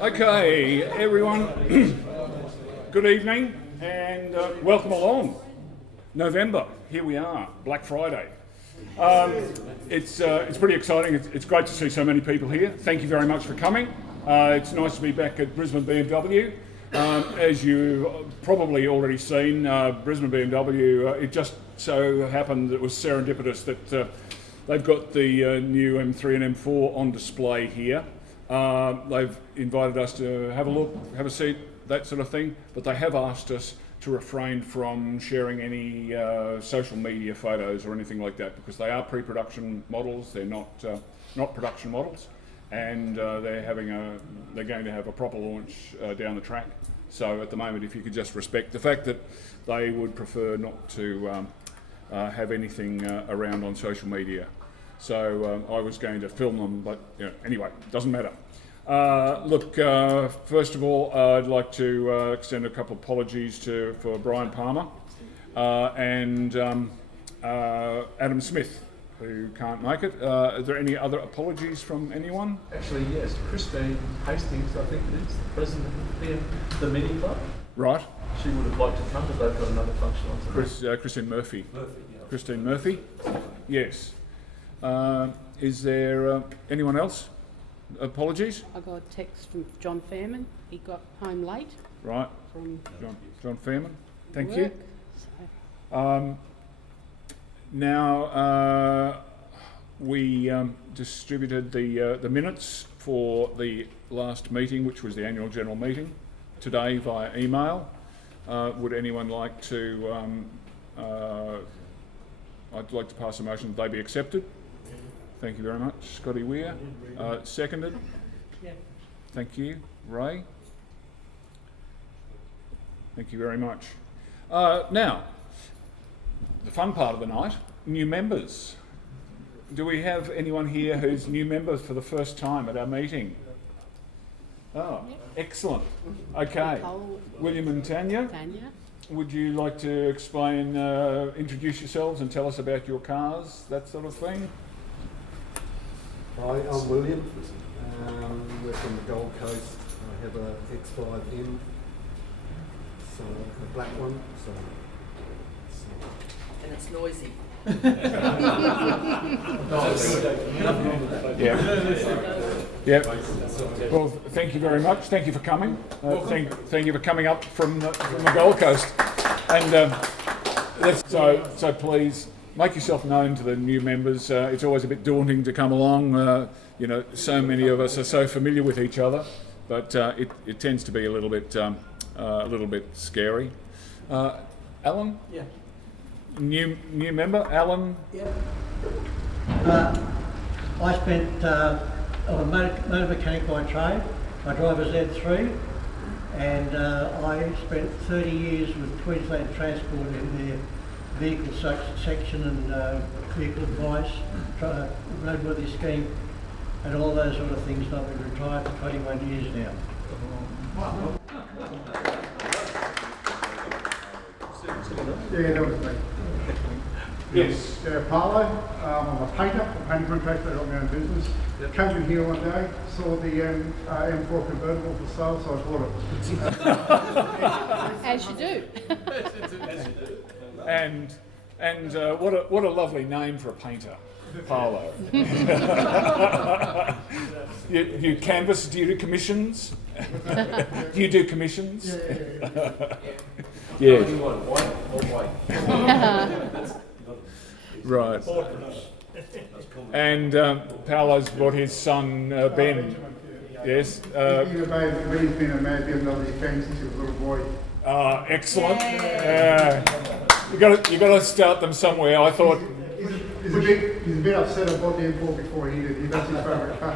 Okay, everyone, good evening and welcome along. November, here we are, Black Friday. It's pretty exciting. It's great to see so many people here. Thank you very much for coming. It's nice to be back at Brisbane BMW. As you probably already seen, Brisbane BMW, it just so happened that it was serendipitous that they've got the new M3 and M4 on display here. They've invited us to have a look, have a seat, that sort of thing, but they have asked us to refrain from sharing any social media photos or anything like that, because they are pre-production models. They're not production models, and they're going to have a proper launch down the track. So at the moment, if you could just respect the fact that they would prefer not to have anything around on social media. So I was going to film them, but anyway, doesn't matter. Look, first of all, I'd like to extend a couple of apologies for Brian Palmer and Adam Smith, who can't make it. Are there any other apologies from anyone? Actually, yes. Christine Hastings, I think it is, the president of the Mini Club. Right. She would have liked to come, but they've got another function on today. Christine Murphy. Yeah. Christine Murphy? Yes. Is there anyone else? Apologies? I got a text from John Fairman. He got home late. Right. From John Fairman. Thank work, you. So. Now, we distributed the minutes for the last meeting, which was the annual general meeting, today via email. Would anyone like to, I'd like to pass a motion that they be accepted. Thank you very much. Scotty Weir. Seconded. Yeah. Thank you. Ray. Thank you very much. Now, the fun part of the night, new members. Do we have anyone here who's new member for the first time at our meeting? Oh, excellent. Okay. William and Tanya, would you like to explain, introduce yourselves and tell us about your cars, that sort of thing? Hi, I'm William. We're from the Gold Coast. I have a X5M, so a black one. And it's noisy. Yeah. Well, thank you very much. Thank you for coming. Thank you for coming up from the Gold Coast. And so please make yourself known to the new members. It's always a bit daunting to come along. So many of us are so familiar with each other, but it tends to be a little bit scary. Alan? Yeah. New member, Alan? Yeah. I spent I'm a motor mechanic by trade. I drive a Z3, and I spent 30 years with Queensland Transport in their vehicle section and vehicle advice, roadworthy scheme, and all those sort of things. I've been retired for 21 years now. Yeah, that was me. Yes. Paolo, I'm a painter, a painting contractor, I've got my own business. Yep. Came in here one day, saw the M4 convertible for sale, so I bought it. As you do. And what a lovely name for a painter, Paolo. You canvas? Do you do commissions? Do you do commissions? Yeah. Right. And Paolo's brought his son Ben. Yes. He's been a mad BMW fan since he was a little boy. Excellent. You got to start them somewhere. I thought. He's a bit upset I bought the M4 before he did. That's his favourite car.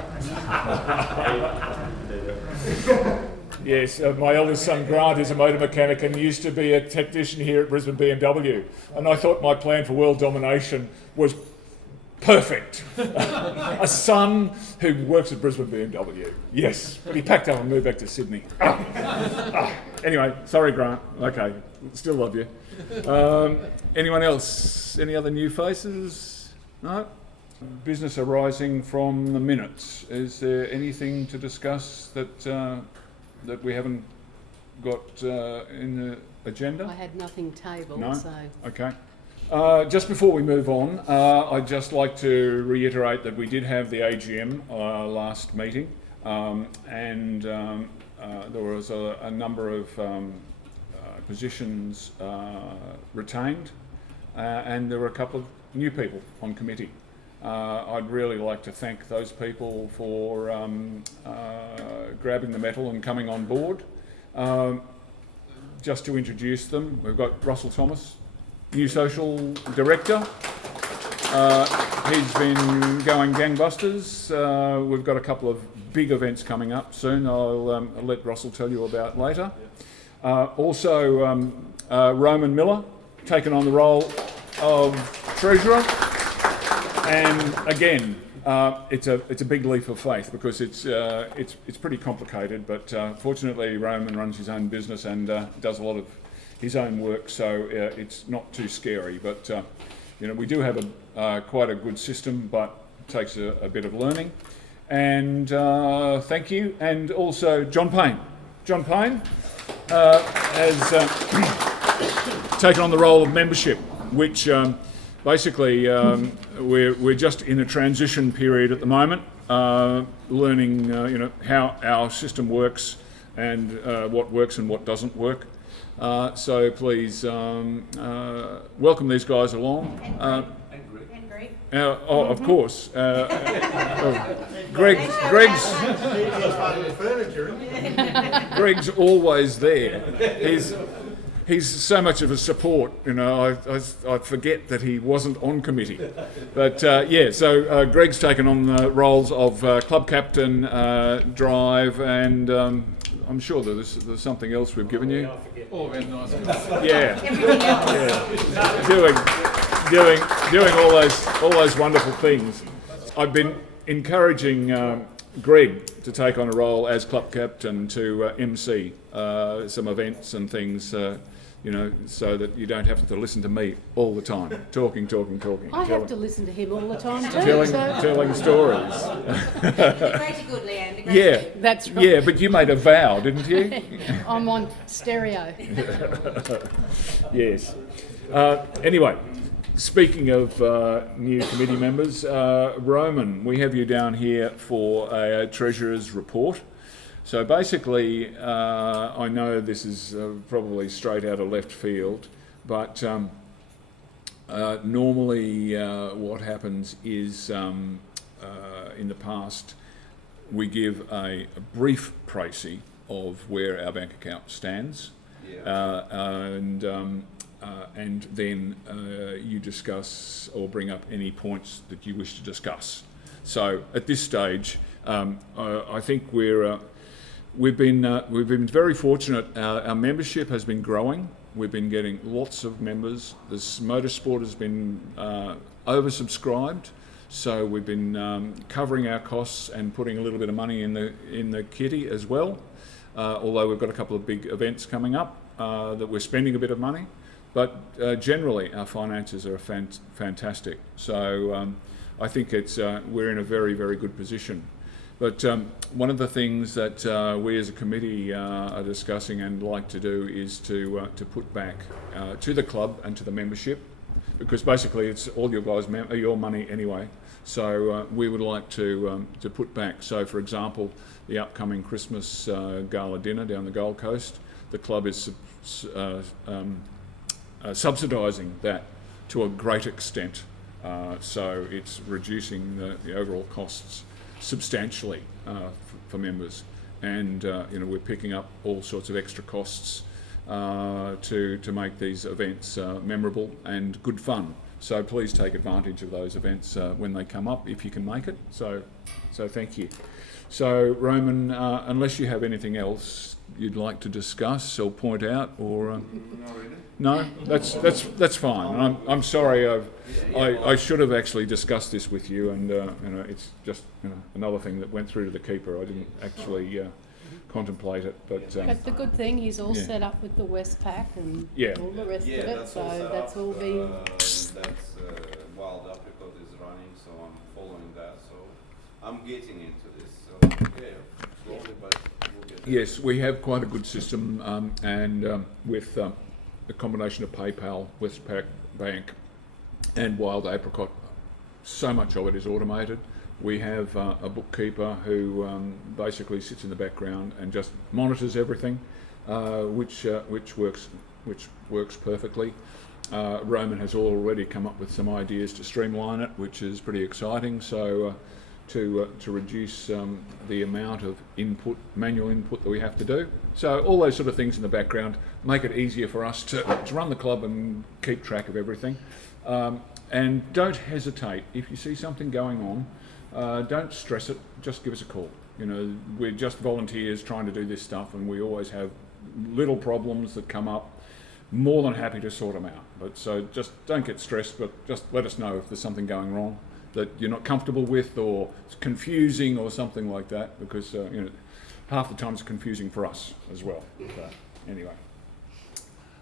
Yes, my eldest son Grant is a motor mechanic and used to be a technician here at Brisbane BMW. And I thought my plan for world domination was perfect. A son who works at Brisbane BMW. Yes, but he packed up and moved back to Sydney. Anyway, sorry Grant. Okay, still love you. Anyone else? Any other new faces? No? Business arising from the minutes. Is there anything to discuss that that we haven't got in the agenda? I had nothing tabled, No? so Okay. Just before we move on, I'd just like to reiterate that we did have the AGM last meeting, and there was a number of positions retained, and there were a couple of new people on committee. I'd really like to thank those people for grabbing the mettle and coming on board. Just to introduce them, we've got Russell Thomas, new social director. He's been going gangbusters. We've got a couple of big events coming up soon. I'll let Russell tell you about later. Also, Roman Miller, taken on the role of treasurer. And again, it's a big leap of faith because it's pretty complicated. But fortunately, Roman runs his own business and does a lot of his own work, so it's not too scary. But we do have quite a good system, but it takes a bit of learning. And thank you. And also John Payne. John Payne has taken on the role of membership, which basically we're just in a transition period at the moment, learning how our system works and what works and what doesn't work. So please welcome these guys along. And Greer. Of course. Greg's always there. He's so much of a support, I forget that he wasn't on committee. But so Greg's taken on the roles of club captain, drive, and I'm sure that there's something else we've given you. Oh, very nice. Yeah. Doing all those wonderful things. I've been encouraging Greg to take on a role as club captain to MC some events and things, so that you don't have to listen to me all the time, talking. I have to listen to him all the time too. Telling stories. Great good, Leanne. Yeah, That's right. yeah, but you made a vow, didn't you? I'm on stereo. Yes. Anyway, speaking of new committee members, Roman, we have you down here for a treasurer's report. So basically, I know this is probably straight out of left field, but normally what happens is in the past we give a brief précis of where our bank account stands, and then you discuss or bring up any points that you wish to discuss. So at this stage, I think we've been very fortunate. Our membership has been growing. We've been getting lots of members. This motorsport has been oversubscribed, so we've been covering our costs and putting a little bit of money in the kitty as well. Although we've got a couple of big events coming up that we're spending a bit of money, but generally our finances are fantastic. So I think we're in a very, very good position. But one of the things that we as a committee are discussing and like to do is to put back to the club and to the membership, because basically it's all your guys' your money anyway. So we would like to put back. So for example, the upcoming Christmas Gala dinner down the Gold Coast, the club is subsidising that to a great extent. So it's reducing the overall costs substantially for members, and we're picking up all sorts of extra costs to make these events memorable and good fun. So please take advantage of those events when they come up, if you can make it. So thank you. So Roman, unless you have anything else you'd like to discuss or point out, or no, that's fine. I'm sorry. I should have actually discussed this with you, and it's just another thing that went through to the keeper. I didn't actually contemplate it, but But the good thing, he's all set up with the Westpac and Yeah. all the rest of it, That's all so set that's up. all been. That's Wild Apricot is running, so I'm I'm getting into this, so yeah, slowly, but we'll get there. Yes, we have quite a good system, and with the combination of PayPal, Westpac Bank, and Wild Apricot, so much of it is automated. We have a bookkeeper who basically sits in the background and just monitors everything, which works perfectly. Roman has already come up with some ideas to streamline it, which is pretty exciting. So to reduce the amount of manual input that we have to do. So all those sort of things in the background make it easier for us to run the club and keep track of everything. And don't hesitate if you see something going on. Don't stress it. Just give us a call. You know, we're just volunteers trying to do this stuff, and we always have little problems that come up. More than happy to sort them out. But so just don't get stressed, but just let us know if there's something going wrong that you're not comfortable with, or it's confusing or something like that, because you know, half the time it's confusing for us as well. So anyway,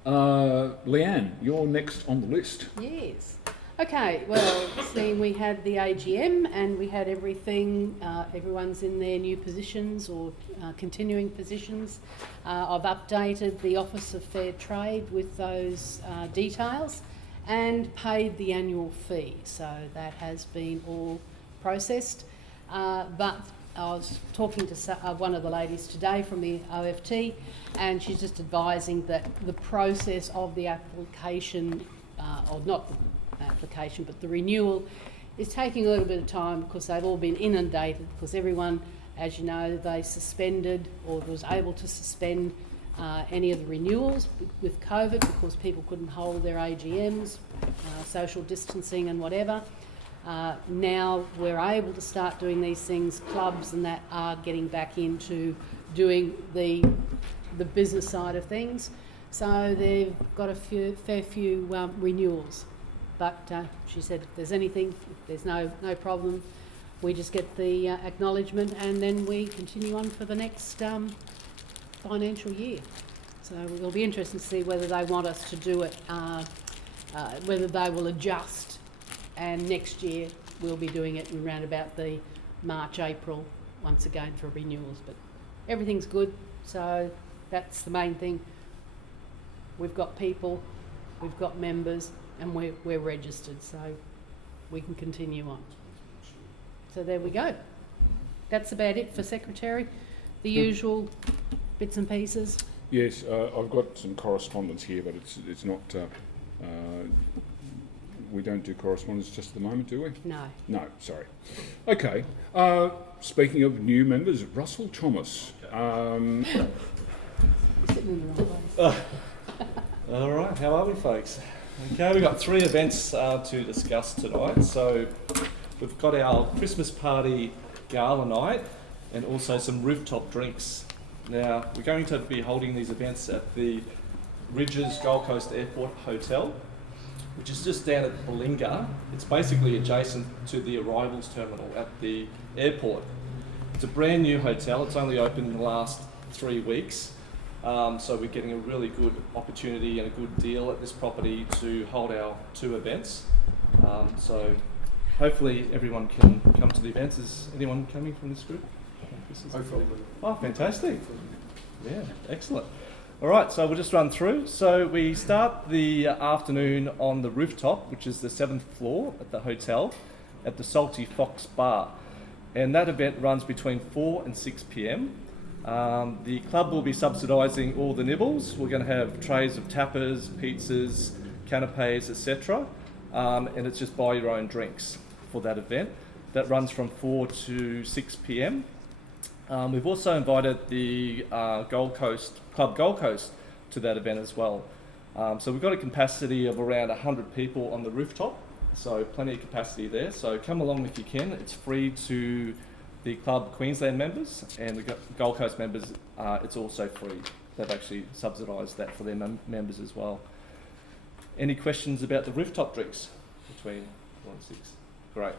Leanne, you're next on the list. Yes. Okay, well, seeing we had the AGM and we had everything, everyone's in their new positions or continuing positions. I've updated the Office of Fair Trade with those details and paid the annual fee. So that has been all processed. But I was talking to one of the ladies today from the OFT, and she's just advising that the process of the application, or not the application, but the renewal is taking a little bit of time because they've all been inundated, because everyone, as you know, they suspended or was able to suspend any of the renewals with COVID because people couldn't hold their AGMs, social distancing and whatever. Now we're able to start doing these things. Clubs and that are getting back into doing the business side of things. So they've got a fair few renewals. But she said if there's anything, if there's no problem, we just get the acknowledgement and then we continue on for the next financial year. So it'll be interesting to see whether they want us to do it, whether they will adjust, and next year we'll be doing it in around about the March, April once again for renewals. But everything's good, so that's the main thing. We've got people, we've got members, and we're registered, so we can continue on. So there we go. That's about it for Secretary. The usual bits and pieces. Yes, I've got some correspondence here, but it's not. We don't do correspondence just at the moment, do we? No. No, sorry. Okay. Speaking of new members, Russell Thomas. You're sitting in the wrong place. All right, how are we, folks? Okay, we've got 3 events to discuss tonight. So we've got our Christmas party gala night and also some rooftop drinks. Now, we're going to be holding these events at the Ridges Gold Coast Airport Hotel, which is just down at Balinga. It's basically adjacent to the arrivals terminal at the airport. It's a brand new hotel. It's only opened in the last 3 weeks. So we're getting a really good opportunity and a good deal at this property to hold our 2 events. So hopefully everyone can come to the events. Is anyone coming from this group? Oh, fantastic. Yeah, excellent. All right, so we'll just run through. So we start the afternoon on the rooftop, which is the 7th floor at the hotel, at the Salty Fox Bar. And that event runs between 4 and 6 p.m. The club will be subsidising all the nibbles. We're going to have trays of tapas, pizzas, canapes, etc. And it's just buy your own drinks for that event. That runs from 4 to 6 p.m. We've also invited the Gold Coast to that event as well. So we've got a capacity of around 100 people on the rooftop, so plenty of capacity there. So come along if you can. It's free to the Club Queensland members, and the Gold Coast members, it's also free. They've actually subsidised that for their members as well. Any questions about the rooftop drinks between 4 and 6? Great.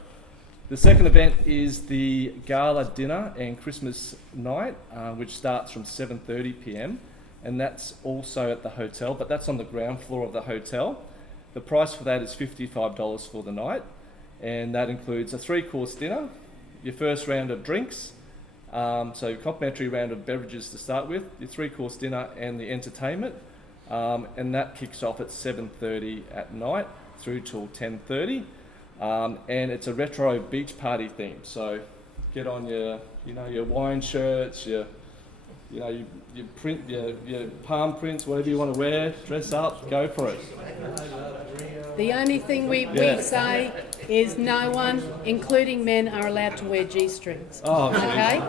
The second event is the Gala dinner and Christmas night, which starts from 7:30 p.m. and that's also at the hotel, but that's on the ground floor of the hotel. The price for that is $55 for the night, and that includes a 3-course dinner, your first round of drinks, so complimentary round of beverages to start with, your 3-course dinner and the entertainment, and that kicks off at 7:30 at night through till 10:30, and it's a retro beach party theme. So get on your wine shirts, your print, your palm prints, whatever you want to wear, dress up, go for it. The only thing we say is no one, including men, are allowed to wear G-strings. Oh, okay?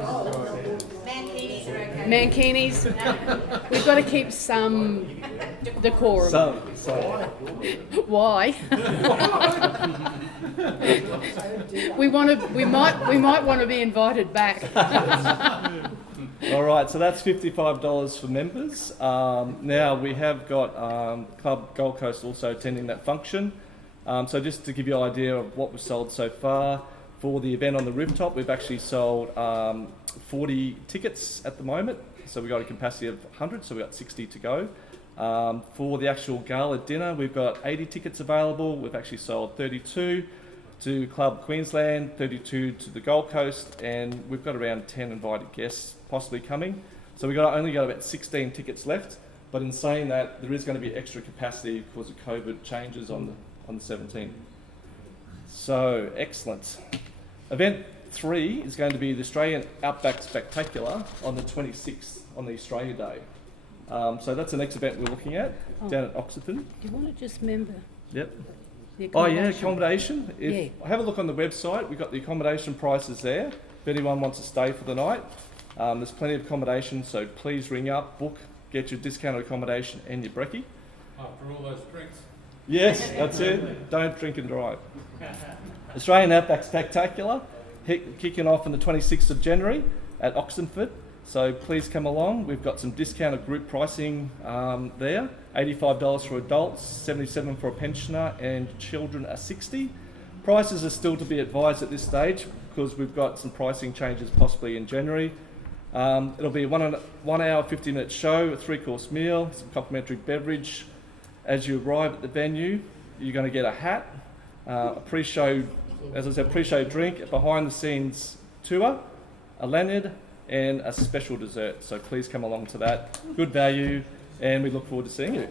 Mankinis are okay. Mankinis. We've got to keep some decorum. So. Why? we might want to be invited back. All right, so that's $55 for members. Now we have got Club Gold Coast also attending that function. So just to give you an idea of what we've sold so far, for the event on the rooftop, we've actually sold 40 tickets at the moment. So we've got a capacity of 100, so we've got 60 to go. For the actual gala dinner, we've got 80 tickets available. We've actually sold 32 to Club Queensland, 32 to the Gold Coast, and we've got around 10 invited guests possibly coming. So we've only got about 16 tickets left, but in saying that, there is going to be extra capacity because of COVID changes on the 17th. So, excellent. Event 3 is going to be the Australian Outback Spectacular on the 26th, on the Australia Day. So that's the next event we're looking at, down at Oxford. Do you want to just remember? Yep. The Oh yeah, accommodation? accommodation. Have a look on the website. We've got the accommodation prices there. If anyone wants to stay for the night, there's plenty of accommodation. So please ring up, book, get your discounted accommodation and your brekkie. After all those drinks. Yes, that's it. Don't drink and drive. Australian Outback Spectacular, kicking off on the 26th of January at Oxenford. So please come along. We've got some discounted group pricing there. $85 for adults, $77 for a pensioner, and children are $60. Prices are still to be advised at this stage because we've got some pricing changes possibly in January. It'll be a 1 hour, 50-minute show, a 3-course meal, some complimentary beverage. As you arrive at the venue, you're going to get a hat, a pre-show, as I said, pre-show drink, a behind-the-scenes tour, a lanyard, and a special dessert. So please come along to that. Good value, and we look forward to seeing you.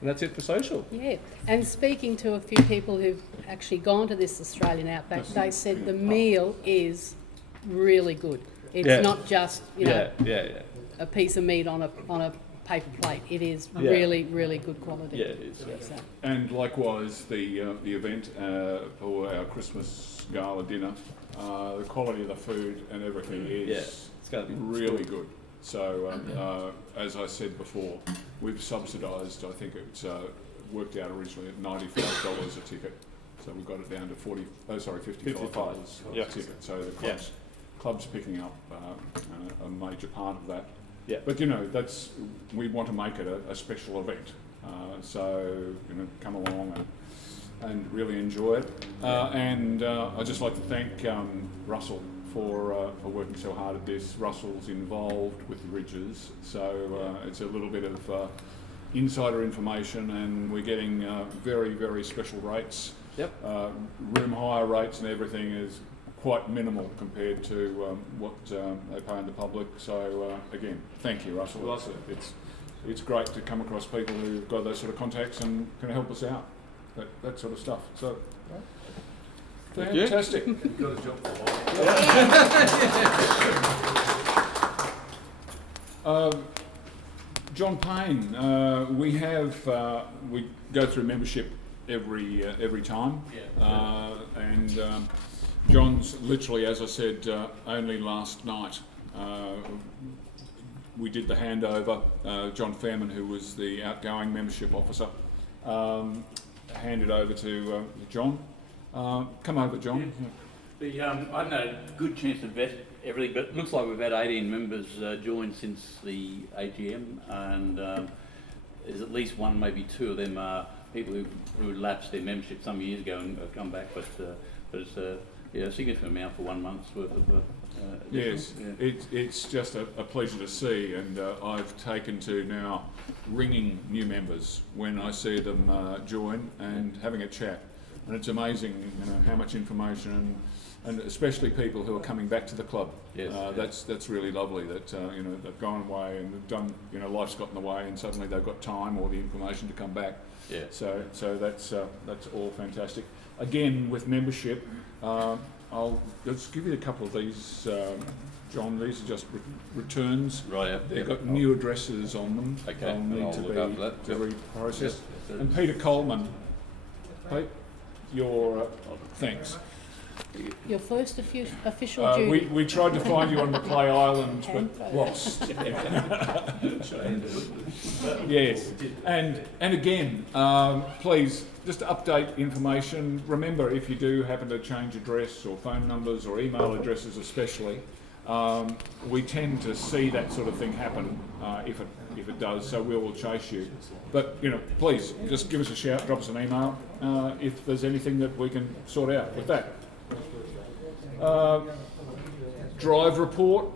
And that's it for social. Yeah, and speaking to a few people who've actually gone to this Australian Outback, they said the meal is really good. It's not just a piece of meat on a paper plate. It is really, really good quality. Yeah, it is. Yeah. So. And likewise, the event for our Christmas gala dinner, the quality of the food and everything is it's going to be really good. So, as I said before, we've subsidised. I think it's worked out originally at $95 a ticket. So we've got it down to $55 a ticket. So the club's picking up a major part of that. Yeah. But we want to make it a special event. So come along and really enjoy it. And I'd just like to thank Russell for working so hard at this. Russell's involved with the Ridges, so it's a little bit of insider information, and we're getting very, very special rates. Yep. Room hire rates and everything is quite minimal compared to what they pay in the public. So again, thank you, Russell. It's great to come across people who've got those sort of contacts and can help us out. That sort of stuff. So fantastic. You've got a job for a while. John Payne, we go through membership every time, and John's literally, as I said, only last night we did the handover. John Fairman, who was the outgoing membership officer, handed over to John. Come over, John. I haven't had a good chance to vet everything, but it looks like we've had 18 members join since the AGM, and there's at least one, maybe two of them are people who lapsed their membership some years ago and have come back, but it's a significant amount for 1 month's worth of yes, it's just a pleasure to see, and I've taken to now ringing new members when I see them join and having a chat. And it's amazing, how much information and especially people who are coming back to the club. Yes, That's really lovely that they've gone away and they've done, life's got in the way, and suddenly they've got time or the inclination to come back. Yeah. So that's all fantastic. Again, with membership, I'll just give you a couple of these, John. These are just returns. Right. Yeah. They've got new addresses on them. Okay. They'll need I'll to look be after that. to Yep. be processed. Yep. And Peter Coleman, Pete, your thanks. Your first official duty. We tried to find you on Maclay Island, but Handboat. lost. Yes, and again, please just update information. Remember, if you do happen to change address or phone numbers or email addresses, especially, we tend to see that sort of thing happen if it does. So we will chase you. But please just give us a shout, drop us an email if there's anything that we can sort out with that. Drive report.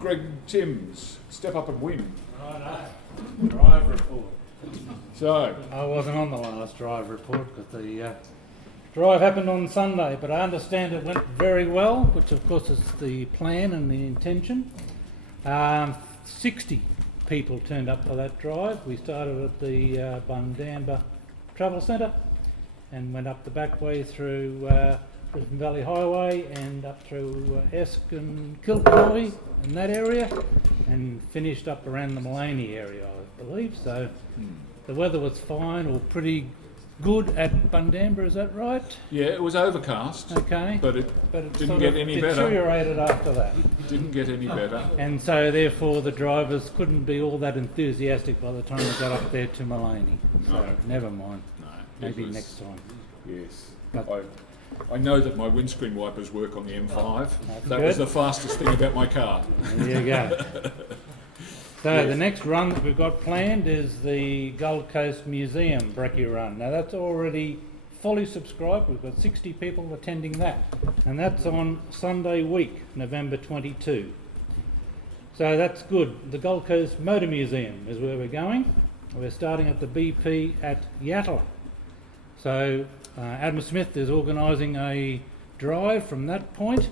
Greg Timms, step up and win. Drive report. So, I wasn't on the last drive report because the drive happened on Sunday, but I understand it went very well, which of course is the plan and the intention. 60 people turned up for that drive. We started at the Bundamba Travel Centre and went up the back way through Brisbane Valley Highway and up through Esk and Kilcoy in that area, and finished up around the Mullaney area, I believe. So the weather was fine, or pretty good at Bundamba, is that right? yeah, it was overcast. Okay. But it didn't sort get of any better. deteriorated after that. Didn't get any better. And so therefore the drivers couldn't be all that enthusiastic by the time we got up there to Mullaney. So No. never mind. No, Maybe next time. Yes. But- I know that my windscreen wipers work on the M5. That's That good. was the fastest thing about my car. There you go. So Yes. the next run that we've got planned is the Gold Coast Museum Bricky run. Now that's already fully subscribed. We've got 60 people attending that. And that's on Sunday week, November 22. So that's good. The Gold Coast Motor Museum is where we're going. We're starting at the BP at Yatala. So Adam Smith is organising a drive from that point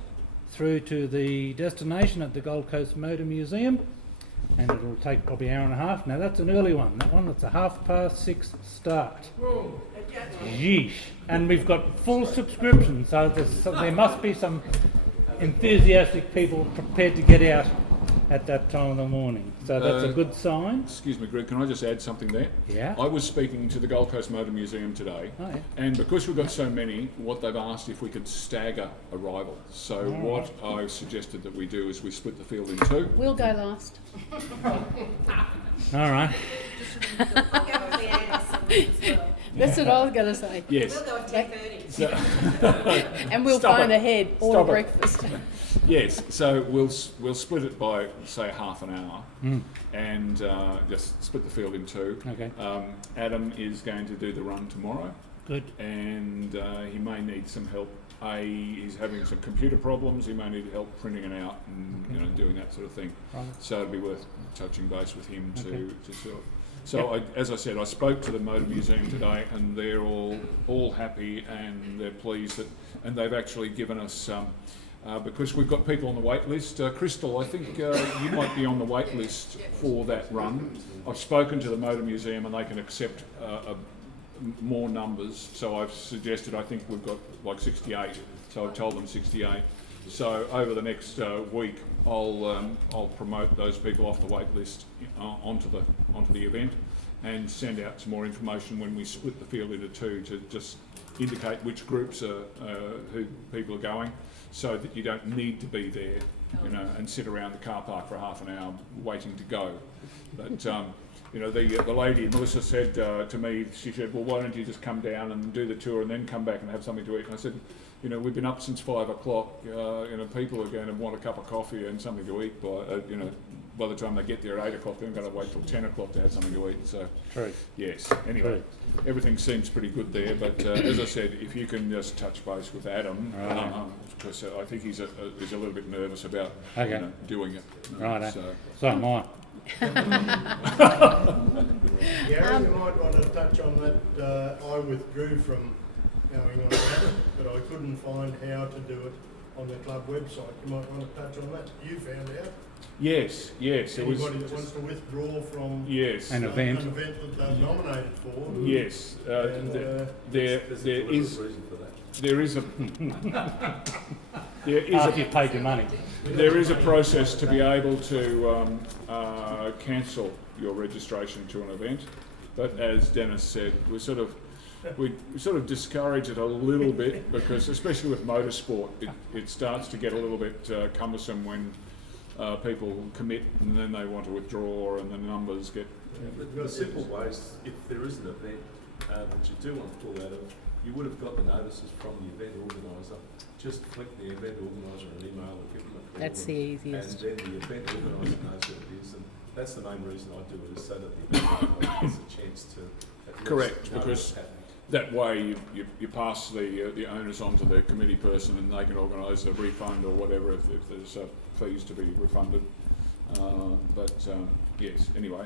through to the destination at the Gold Coast Motor Museum, and it'll take probably an hour and a half. Now that's an early one. That one, that's a 6:30 start. Yeesh. And we've got full subscription, so there must be some enthusiastic people prepared to get out at that time of the morning. So that's a good sign. Excuse me, Greg, can I just add something there? Yeah. I was speaking to the Gold Coast Motor Museum today, Oh, yeah. and because we've got so many, what they've asked if we could stagger arrival. So what I suggested that we do is we split the field in two. We'll go last. All right. I'll go with the Anderson as well. That's what I was going to say. Yes. We'll go at 10:30. So, And we'll Stop phone it. ahead, order Stop it. breakfast. yes. So we'll split it by say half an hour, and just split the field in two. Okay. Adam is going to do the run tomorrow, Good. and he may need some help. He's having some computer problems. He may need help printing it out and doing that sort of thing. Right. So it'd be worth touching base with him to sort of. So Yep. as I said, I spoke to the Motor Museum today, and they're all happy and they're pleased that, and they've actually given us because we've got people on the wait list. Crystal, I think you might be on the wait list for that run. I've spoken to the Motor Museum and they can accept more numbers. So I've suggested, I think we've got like 68. So I've told them 68. So over the next week, I'll promote those people off the wait list onto the event, and send out some more information when we split the field into two to just indicate which groups who people are going, so that you don't need to be there, and sit around the car park for half an hour waiting to go. But the lady Melissa said to me, she said, "Well, why don't you just come down and do the tour and then come back and have something to eat?" And I said, we've been up since 5 o'clock. People are going to want a cup of coffee and something to eat by the time they get there at 8 o'clock. They're going to wait till 10 o'clock to have something to eat. So, True. yes. Anyway, everything seems pretty good there. But as I said, if you can just touch base with Adam, because I think he's a little bit nervous about doing it. Right. So am I. Gary, you might want to touch on that. I withdrew from going on that, but I couldn't find how to do it on the club website. You might want to touch on that. You found out. Yes. It was. Anybody that wants to withdraw from Yes. An event. that they've nominated for. Yes. And, There is. reason for that. There is a. After you've paid your money. There is a process to be able to cancel your registration to an event, but as Dennis said, we sort of discourage it a little bit because, especially with motorsport, it starts to get a little bit cumbersome when people commit and then they want to withdraw and the numbers get. The simple way is, if there is an event that you do want to pull out of, you would have got the notices from the event organiser. Just flick the event organiser an email or give them a call. That's the easiest. And then the event organiser knows what it is. And that's the main reason I do it, is so that the event organiser gets a chance to at least Correct, know because what's happening. that way you pass the onus on to the committee person and they can organise a refund or whatever if there's fees to be refunded. Yes, anyway,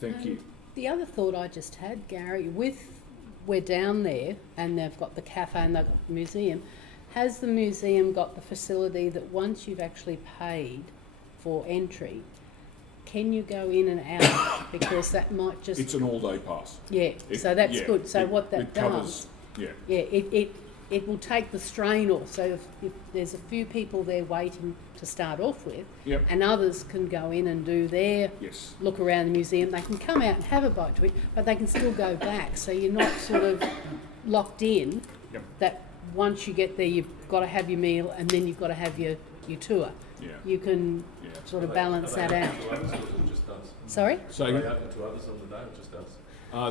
thank you. The other thought I just had, Gary, we're down there and they've got the cafe and they've got the museum. Has the museum got the facility that once you've actually paid for entry, can you go in and out? Because that might just... It's an all-day pass. Yeah, so that's good. So what that covers, does... Yeah, it will take the strain off. So if there's a few people there waiting to start off with, Yep. and others can go in and do their Yes. look around the museum, they can come out and have a bite to it, but they can still go back. So you're not sort of locked in Yep. that once you get there, you've got to have your meal and then you've got to have your tour. Yeah. You can sort of balance that out. Just us. Sorry? So, Are they open to others on the day or just us?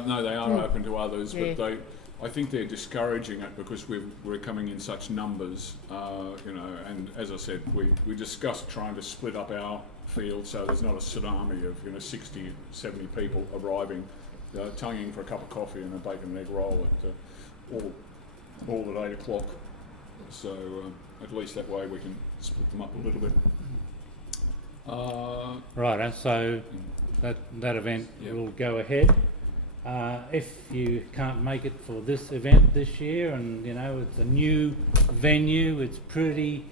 no, they are open to others, Yeah. but I think they're discouraging it because we're coming in such numbers, and as I said, we discussed trying to split up our field so there's not a tsunami of 60, 70 people arriving, tonguing for a cup of coffee and a bacon and egg roll at all at 8 o'clock. So at least that way we can split them up a little bit. Right, so that event Yep. will go ahead. If you can't make it for this event this year, and it's a new venue, it's pretty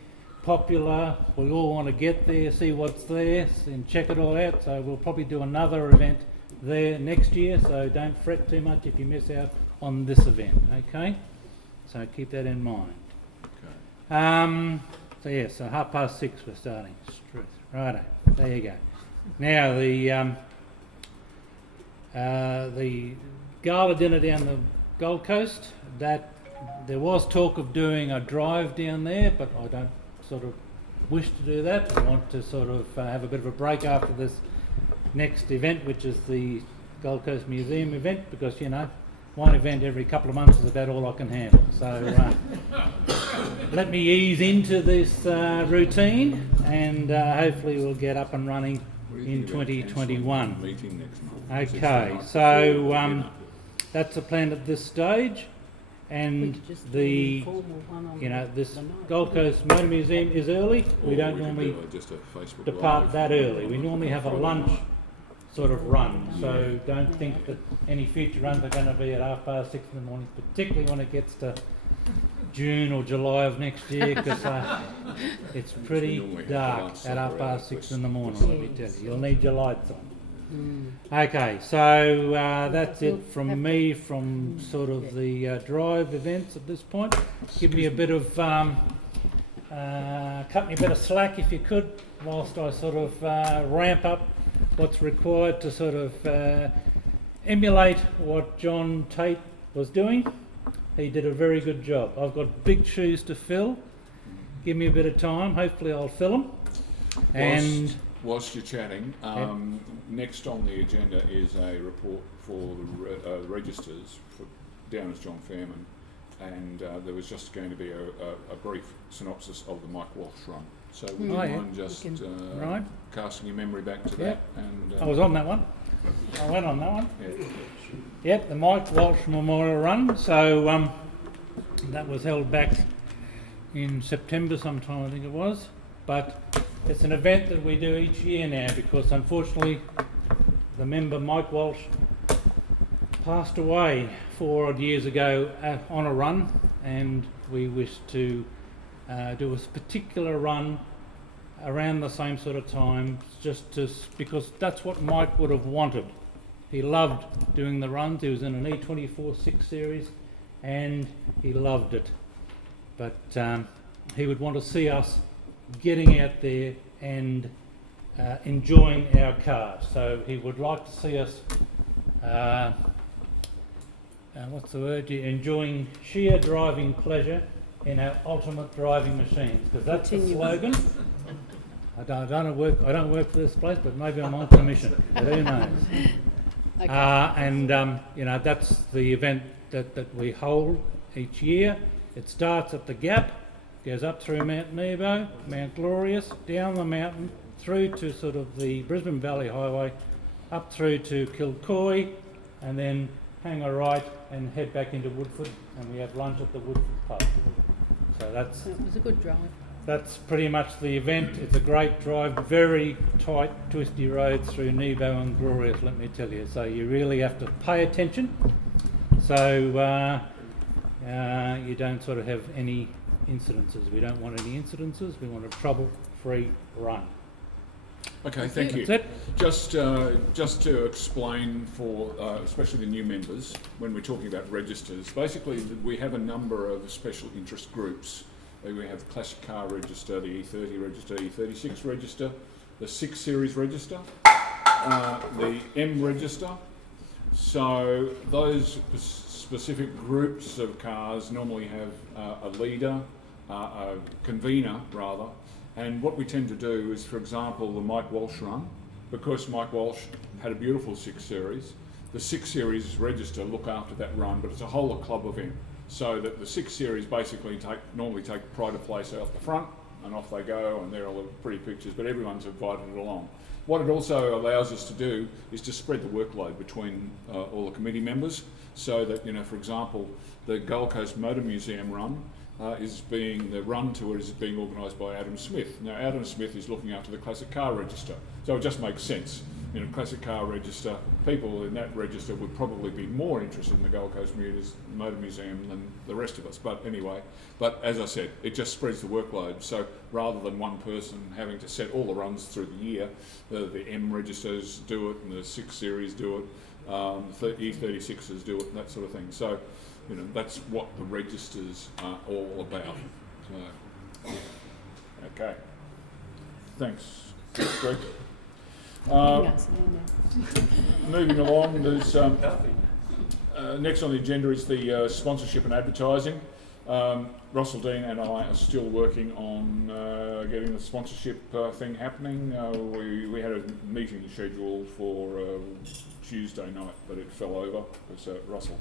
popular, we all want to get there, see what's there and check it all out, so we'll probably do another event there next year, so don't fret too much if you miss out on this event, okay? So keep that in mind. Okay. So 6:30 we're starting. Righto, there you go. Now the gala dinner down the Gold Coast, that there was talk of doing a drive down there, but I don't sort of wish to do that. I want to sort of have a bit of a break after this next event, which is the Gold Coast Museum event, because one event every couple of months is about all I can handle. So let me ease into this routine, and hopefully we'll get up and running in 2021. Meeting next month. Okay, so that's the plan at this stage, and the this Gold Coast Motor Museum is early. We don't normally just a Facebook depart Live. that early. We normally have a lunch sort of run, so don't think that any future runs are going to be at 6:30 in the morning, particularly when it gets to June or July of next year, because it's pretty dark at 6:30 in the morning, let me tell you. You'll need your lights on. Okay, so that's it from me from sort of the drive events at this point. Give me a bit of, cut me a bit of slack if you could, whilst I sort of ramp up what's required to sort of emulate what John Tate was doing. He did a very good job. I've got big shoes to fill. Give me a bit of time. Hopefully I'll fill them. And whilst you're chatting, next on the agenda is a report for the registers down as John Fairman, and there was just going to be a brief synopsis of the Mike Walsh run. So would you mind just casting your memory back to that? And I was on that one. I went on that one. Yeah. Yep, the Mike Walsh Memorial Run. So that was held back in September sometime, I think it was. But it's an event that we do each year now, because unfortunately the member Mike Walsh passed away 4 odd years ago on a run, and we wished to do a particular run around the same sort of time, because that's what Mike would have wanted. He loved doing the runs. He was in an E24 6 Series and he loved it. But he would want to see us getting out there and enjoying our cars. So he would like to see us, enjoying sheer driving pleasure in our ultimate driving machines, because that's the slogan. I don't work for this place, but maybe I'm on commission. But who knows? Okay. That's the event that we hold each year. It starts at the Gap, goes up through Mount Nebo, Mount Glorious, down the mountain, through to sort of the Brisbane Valley Highway, up through to Kilcoy, and then hang a right and head back into Woodford, and we have lunch at the Woodford pub. So it was a good drive. That's pretty much the event. It's a great drive, very tight, twisty roads through Nebo and Glorious, let me tell you. So you really have to pay attention, so you don't sort of have any incidences. We don't want any incidences. We want a trouble-free run. Okay, thank you. That's it. Just to explain for especially the new members, when we're talking about registers, basically we have a number of special interest groups. We have the Classic Car Register, the E30 Register, E36 Register, the 6 Series Register, the M Register. So those specific groups of cars normally have a leader, a convener rather, and what we tend to do is, for example, the Mike Walsh run, because Mike Walsh had a beautiful 6 Series, the 6 Series Register look after that run, but it's a whole club event. So that the 6 Series basically normally take pride of place out the front, and off they go, and they're all the pretty pictures, but everyone's invited along. What it also allows us to do is to spread the workload between all the committee members, so that, for example, the Gold Coast Motor Museum run the run to it is being organised by Adam Smith. Now, Adam Smith is looking after the Classic Car Register, so it just makes sense. Classic Car Register, people in that register would probably be more interested in the Gold Coast Motor Museum than the rest of us. But anyway, as I said, it just spreads the workload. So rather than one person having to set all the runs through the year, the M registers do it, and the 6 Series do it, E36s do it, and that sort of thing. So, that's what the registers are all about. So, okay. Thanks, Greg. Moving along, there's next on the agenda is the sponsorship and advertising. Russell Dean and I are still working on getting the sponsorship thing happening. We had a meeting scheduled for Tuesday night, but it fell over because Russell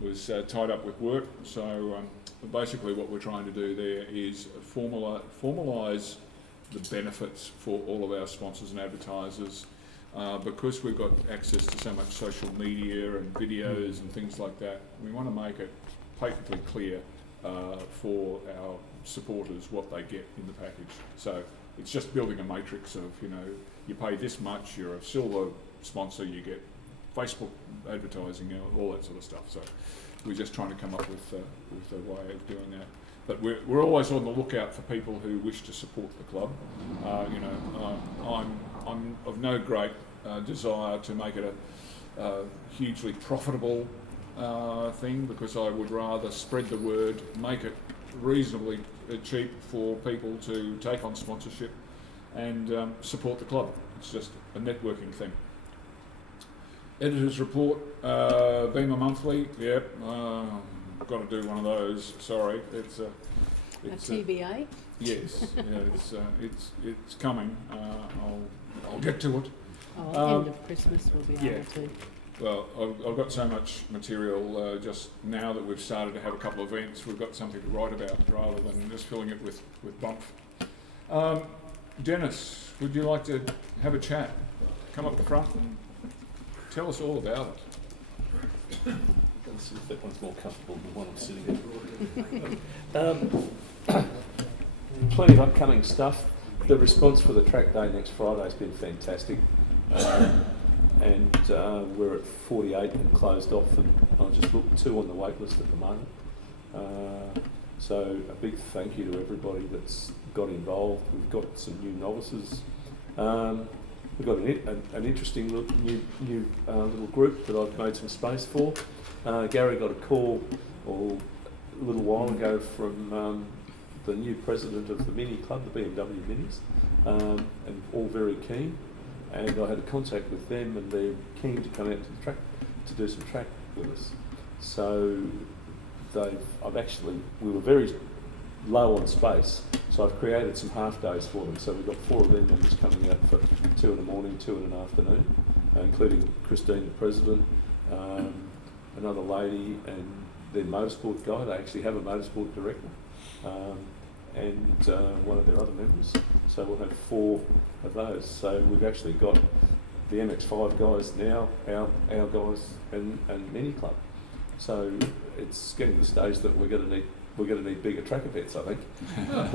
was tied up with work. So basically what we're trying to do there is formalise the benefits for all of our sponsors and advertisers, because we've got access to so much social media and videos and things like that. We want to make it patently clear for our supporters what they get in the package. So it's just building a matrix of, you pay this much, you're a silver sponsor, you get Facebook advertising, all that sort of stuff. So we're just trying to come up with a way of doing that. But we're always on the lookout for people who wish to support the club. I'm of no great desire to make it a hugely profitable thing, because I would rather spread the word, make it reasonably cheap for people to take on sponsorship and support the club. It's just a networking thing. Editor's report, Beamer Monthly, yep. Got to do one of those. Sorry, it's a TBA. Yes, yeah, it's coming. I'll get to it. End of Christmas we'll be able to. Well, I've got so much material just now that we've started to have a couple of events. We've got something to write about rather than just filling it with bump. Dennis, would you like to have a chat? Come up the front and tell us all about it. Let's see if that one's more comfortable than the one I'm sitting in. Plenty of upcoming stuff. The response for the track day next Friday has been fantastic. and we're at 48 and closed off, and I'll just look 2 on the wait list at the moment. So a big thank you to everybody that's got involved. We've got some new novices. We've got an interesting new little group that I've made some space for. Gary got a call a little while ago from the new president of the Mini Club, the BMW Minis, and all very keen. And I had a contact with them, and they're keen to come out to the track to do some track with us. So we were very low on space, so I've created some half days for them. So we've got 4 of them members coming out for 2 in the morning, 2 in the afternoon, including Christine, the president, another lady, and their motorsport guy. They actually have a motorsport director, and one of their other members. So we'll have 4 of those. So we've actually got the MX5 guys now, our guys, and Mini Club. So it's getting to the stage that we're going to need bigger track events, I think,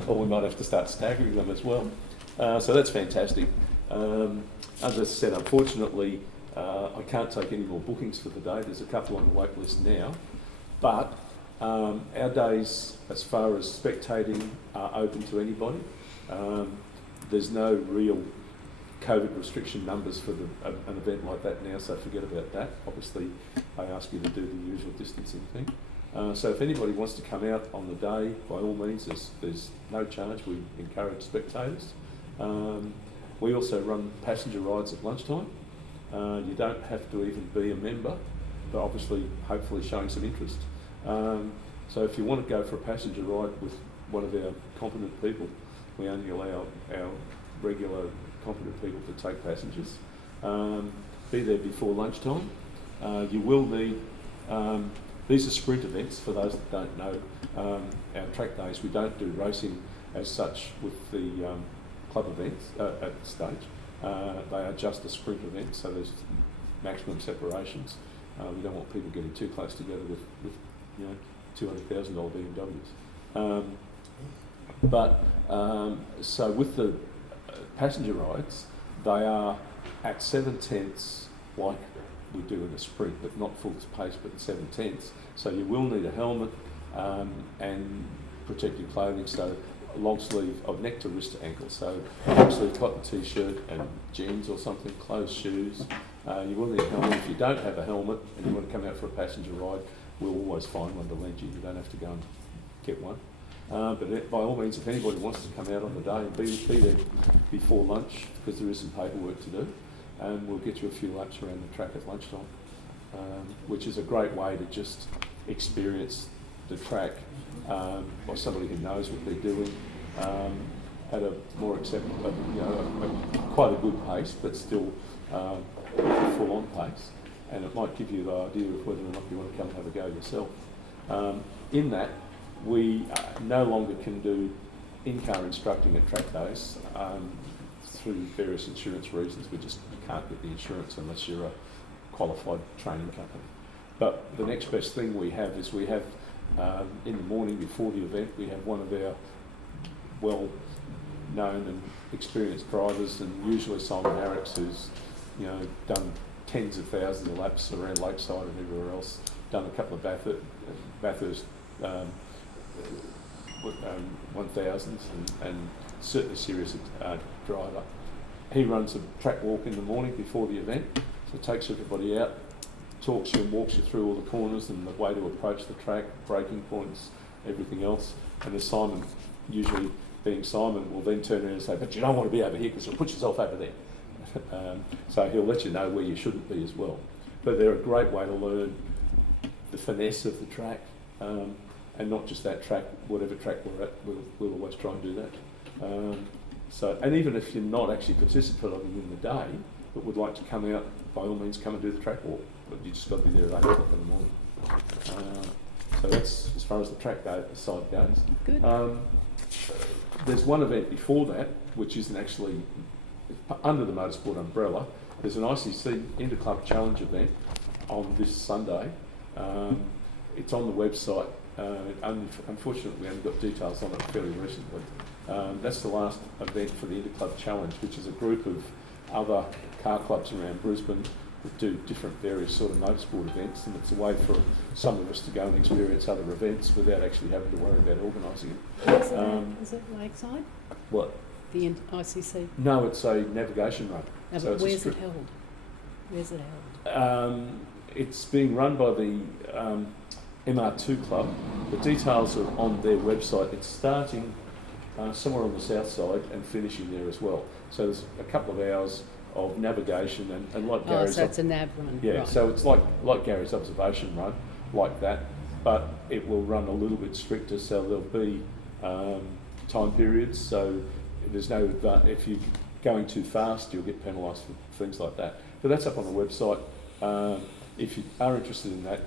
or we might have to start staggering them as well. So that's fantastic. As I said, unfortunately, I can't take any more bookings for the day. There's a couple on the wait list now, but our days, as far as spectating, are open to anybody. There's no real COVID restriction numbers for an event like that now, so forget about that. Obviously, I ask you to do the usual distancing thing. So if anybody wants to come out on the day, by all means, there's no charge. We encourage spectators. We also run passenger rides at lunchtime. You don't have to even be a member, but obviously, hopefully showing some interest. So if you want to go for a passenger ride with one of our competent people, we only allow our regular competent people to take passengers. Be there before lunchtime. You will need, these are sprint events for those that don't know. Our track days, we don't do racing as such with the club events at the stage. They are just a sprint event, so there's maximum separations. We don't want people getting too close together with $200,000 BMWs. So with the passenger rides, they are at 7/10 like we do in a sprint, but not full pace, but 7/10. So you will need a helmet and protective clothing, so a long sleeve of neck to wrist to ankle. So long sleeve cotton t-shirt and jeans or something, closed shoes. You will need a helmet. If you don't have a helmet and you want to come out for a passenger ride, we'll always find one to lend you. You don't have to go and get one. But by all means, if anybody wants to come out on the day and be there before lunch, because there is some paperwork to do, and we'll get you a few laps around the track at lunchtime, which is a great way to just experience the track by somebody who knows what they're doing at a more acceptable, quite a good pace, but still full-on pace. And it might give you the idea of whether or not you want to come and have a go yourself. In that, we no longer can do in-car instructing at track days through various insurance reasons. We just can't get the insurance unless you're a qualified training company. But the next best thing we have is we have, in the morning before the event, we have one of our well-known and experienced drivers, and usually Simon Harris, who's done tens of thousands of laps around Lakeside and everywhere else, done a couple of Bathurst 1000s and certainly serious driver. He runs a track walk in the morning before the event, so takes everybody out, talks you and walks you through all the corners and the way to approach the track, braking points, everything else. And as Simon, usually being Simon, will then turn around and say, but you don't want to be over here because you'll put yourself over there. So he'll let you know where you shouldn't be as well. But they're a great way to learn the finesse of the track, and not just that track, whatever track we're at, we'll always try and do that. And even if you're not actually participating in the day, but would like to come out, by all means come and do the track walk, but you just got to be there at 8 o'clock in the morning. So that's as far as the track side goes. Good. There's one event before that, which isn't actually under the motorsport umbrella. There's an ICC Interclub Challenge event on this Sunday. It's on the website. Unfortunately, we haven't got details on it fairly recently. That's the last event for the Interclub Challenge, which is a group of other car clubs around Brisbane that do different various sort of motorsport events, and it's a way for some of us to go and experience other events without actually having to worry about organising it. Is it Lakeside? What? The ICC? No, it's a navigation run. No, So but it's a where's it held? Where's it held? It's being run by the MR2 Club. The details are on their website. It's starting somewhere on the south side and finishing there as well. So there's a couple of hours of navigation and like Gary's... so it's a nav run. Yeah, right. so it's like Gary's observation run, like that, but it will run a little bit stricter, so there'll be time periods, so there's no... if you're going too fast, you'll get penalised for things like that. But that's up on the website. If you are interested in that,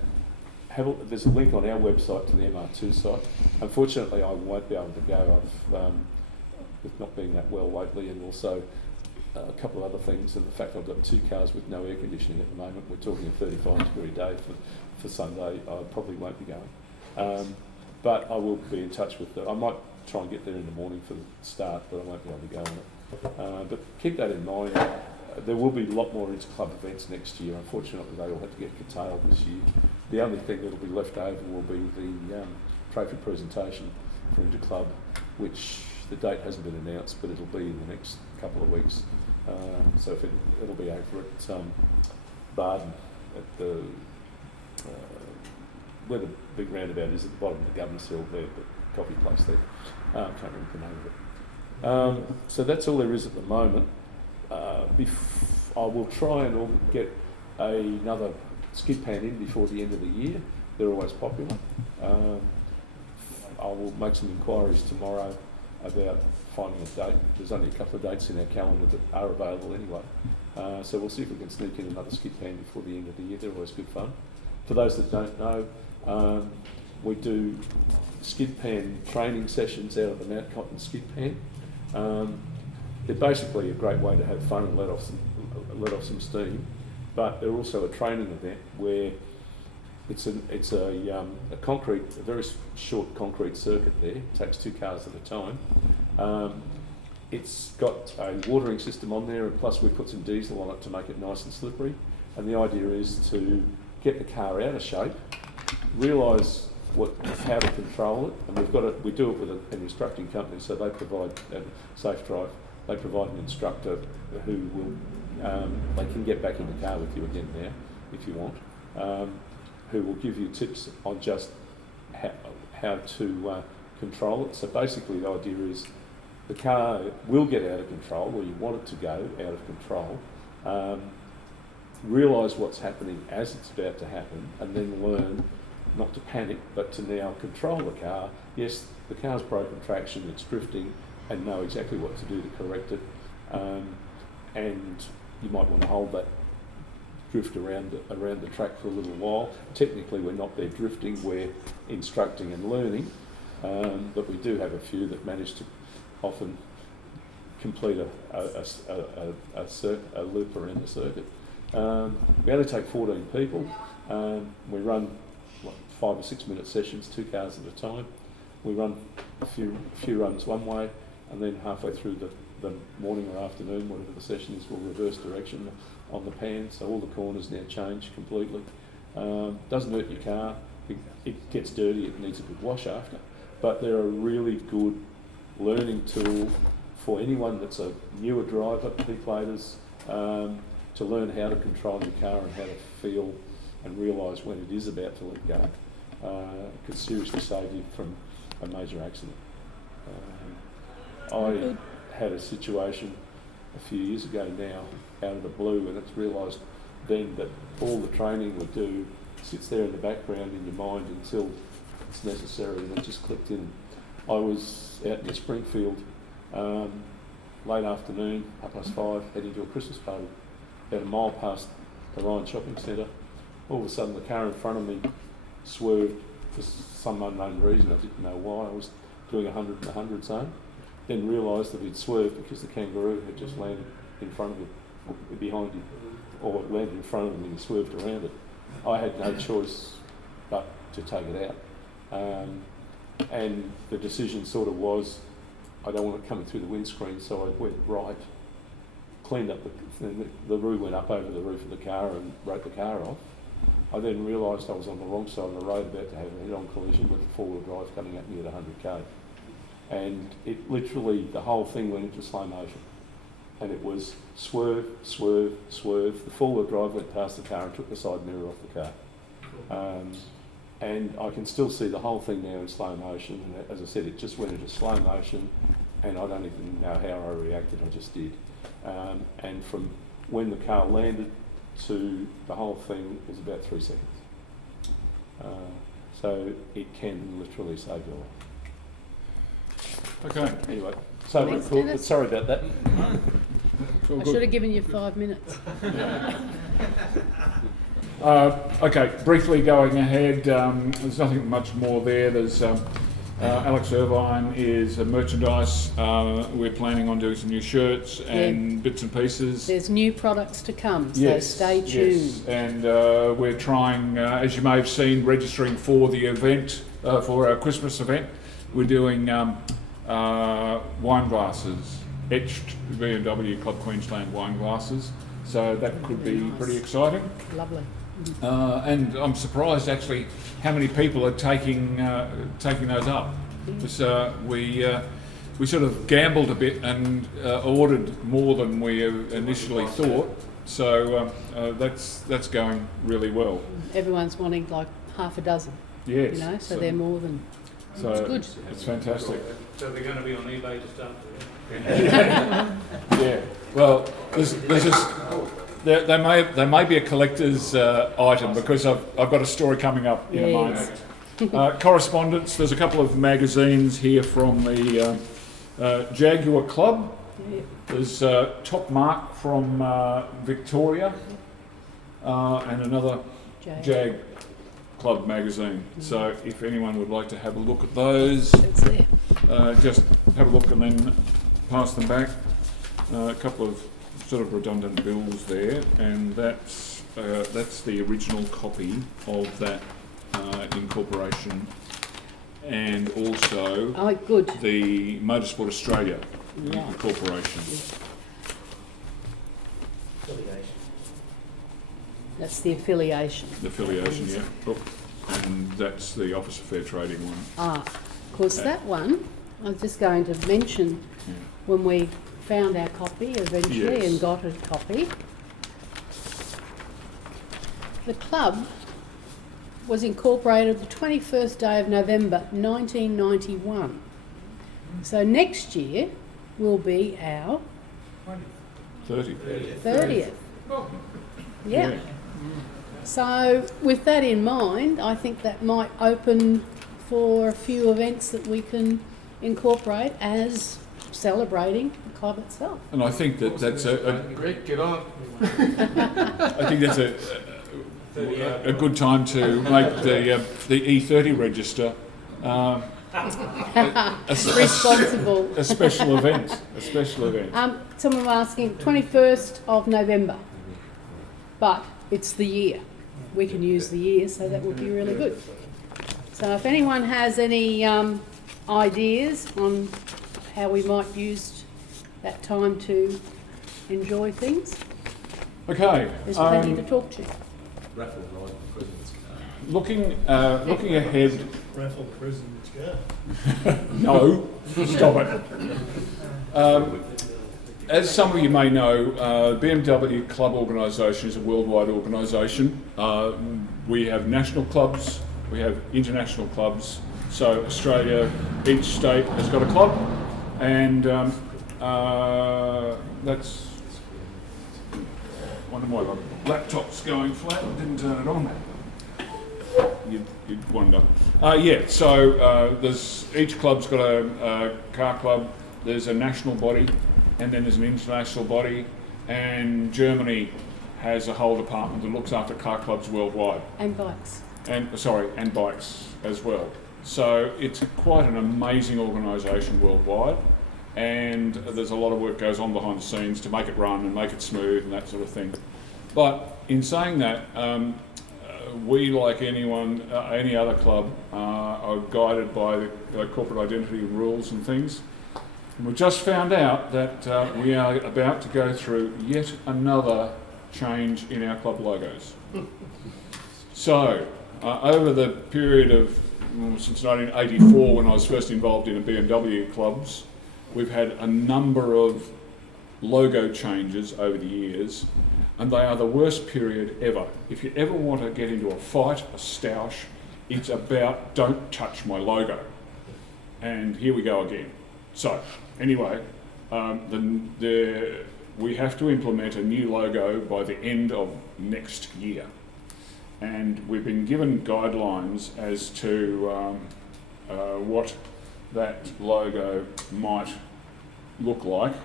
there's a link on our website to the MR2 site. Unfortunately, I won't be able to go. I've with not being that well lately, and also a couple of other things, and the fact I've got 2 cars with no air conditioning at the moment. We're talking a 35-degree day for Sunday. I probably won't be going. But I will be in touch with I might try and get there in the morning for the start, but I won't be able to go on it. But keep that in mind. There will be a lot more inter-club events next year. Unfortunately, they all had to get curtailed this year. The only thing that will be left over will be the trophy presentation for inter-club, which the date hasn't been announced, but it'll be in the next couple of weeks. So if it'll be over at Barden, at the where the big roundabout is at the bottom of the Governor's Hill there, the coffee place there. I can't remember the name of it. So that's all there is at the moment. I will try and get another skid pan in before the end of the year. They're always popular. I will make some inquiries tomorrow about finding a date. There's only a couple of dates in our calendar that are available anyway. So we'll see if we can sneak in another skid pan before the end of the year. They're always good fun. For those that don't know, we do skid pan training sessions out of the Mount Cotton skid pan. They're basically a great way to have fun and let off some steam, but they're also a training event where it's a very short concrete circuit there. It takes 2 cars at a time. It's got a watering system on there, and plus we put some diesel on it to make it nice and slippery. And the idea is to get the car out of shape, realise how to control it, and we do it with an instructing company, so they provide Safe Drive. They provide an instructor who will, they can get back in the car with you again now, if you want, who will give you tips on just how to control it. So basically the idea is the car will get out of control, or you want it to go out of control, realise what's happening as it's about to happen, and then learn not to panic, but to now control the car. Yes, the car's broken traction, it's drifting, and know exactly what to do to correct it. And you might want to hold that drift around the track for a little while. Technically, we're not there drifting, we're instructing and learning, but we do have a few that manage to often complete a loop around the circuit. We only take 14 people. We run 5 or 6 minute sessions, 2 cars at a time. We run a few runs one way, and then halfway through the morning or afternoon, whatever the session is, we'll reverse direction on the pan, so all the corners now change completely. Doesn't hurt your car. It gets dirty, it needs a good wash after, but they're a really good learning tool for anyone that's a newer driver, P-platers, to learn how to control your car and how to feel and realise when it is about to let go. Could seriously save you from a major accident. I had a situation a few years ago now, out of the blue, and it's realised then that all the training we do sits there in the background in your mind until it's necessary, and it just clicked in. I was out near Springfield, late afternoon, 5:30, heading to a Christmas party, about a mile past the Ryan Shopping Centre. All of a sudden the car in front of me swerved for some unknown reason. I didn't know why. I was doing 100 in the 100 zone. Then realised that he'd swerved because the kangaroo had just landed in front of him, behind him, or it landed in front of him and he swerved around it. I had no choice but to take it out. And the decision sort of was, I don't want it coming through the windscreen, so I went right. cleaned up the thing. The roof went up over the roof of the car and wrote the car off. I then realised I was on the wrong side of the road, about to have a head-on collision with the four-wheel drive coming at me at 100k. And it literally, the whole thing went into slow motion. And it was swerve, swerve, swerve. The four-wheel drive went past the car and took the side mirror off the car. And I can still see the whole thing now in slow motion. And as I said, it just went into slow motion, and I don't even know how I reacted, I just did. And from when the car landed to the whole thing is about 3 seconds. So it can literally save your life. Okay. Anyway, so Thanks, cool, Dennis. sorry about that. I should have given you 5 minutes. Okay, briefly going ahead, there's nothing much more there. There's Alex Irvine is merchandise. We're planning on doing some new shirts and bits and pieces. There's new products to come, so stay tuned. Yes, and we're trying, as you may have seen, registering for the event, for our Christmas event. We're doing wine glasses, etched BMW Club Queensland wine glasses. So that could be pretty exciting. Lovely. And I'm surprised actually how many people are taking those up. Because we sort of gambled a bit and ordered more than we initially thought. So that's going really well. Everyone's wanting like half a dozen. Yes. You know, so they're more than. So it's good. It's fantastic. So they're going to be on eBay just after Yeah. Well, there's this. There may be a collector's item because I've got a story coming up in a moment. Correspondence. There's a couple of magazines here from the Jaguar Club. There's Top Mark from Victoria and another Jag Club magazine. So if anyone would like to have a look at those, just have a look and then pass them back. A couple of sort of redundant bills there, and that's the original copy of that incorporation, and also the Motorsport Australia incorporation. That's the affiliation. The affiliation, yeah. Oh, and that's the Office of Fair Trading one. Of course, that one, I was just going to mention when we found our copy eventually and got a copy. The club was incorporated the 21st day of November 1991. So next year will be our 30th. Yeah. So with that in mind, I think that might open for a few events that we can incorporate as celebrating the club itself. And I think that's Great, get on. I think that's a good time to make the E30 register responsible. A special event. Someone was asking 21st of November, but it's the year. We can use the year, so that would be really good. So if anyone has any ideas on how we might use that time to enjoy things, okay. There's plenty to talk to. Raffle ride the President's car. Looking ahead. Raffle the President's car. No, stop it. As some of you may know, BMW Club Organisation is a worldwide organisation. We have national clubs, we have international clubs. So Australia, each state has got a club, and that's one of my laptops going flat. I didn't turn it on. You'd wonder. So there's each club's got a car club. There's a national body, and then there's an international body, and Germany has a whole department that looks after car clubs worldwide. And bikes. And bikes as well. So it's quite an amazing organisation worldwide, and there's a lot of work goes on behind the scenes to make it run and make it smooth and that sort of thing. But in saying that, we, like any other club, are guided by the corporate identity rules and things. We just found out that we are about to go through yet another change in our club logos. So, over the period of since 1984, when I was first involved in the BMW clubs, we've had a number of logo changes over the years, and they are the worst period ever. If you ever want to get into a fight, a stoush, it's about don't touch my logo. And here we go again. So, anyway, we have to implement a new logo by the end of next year. And we've been given guidelines as to what that logo might look like,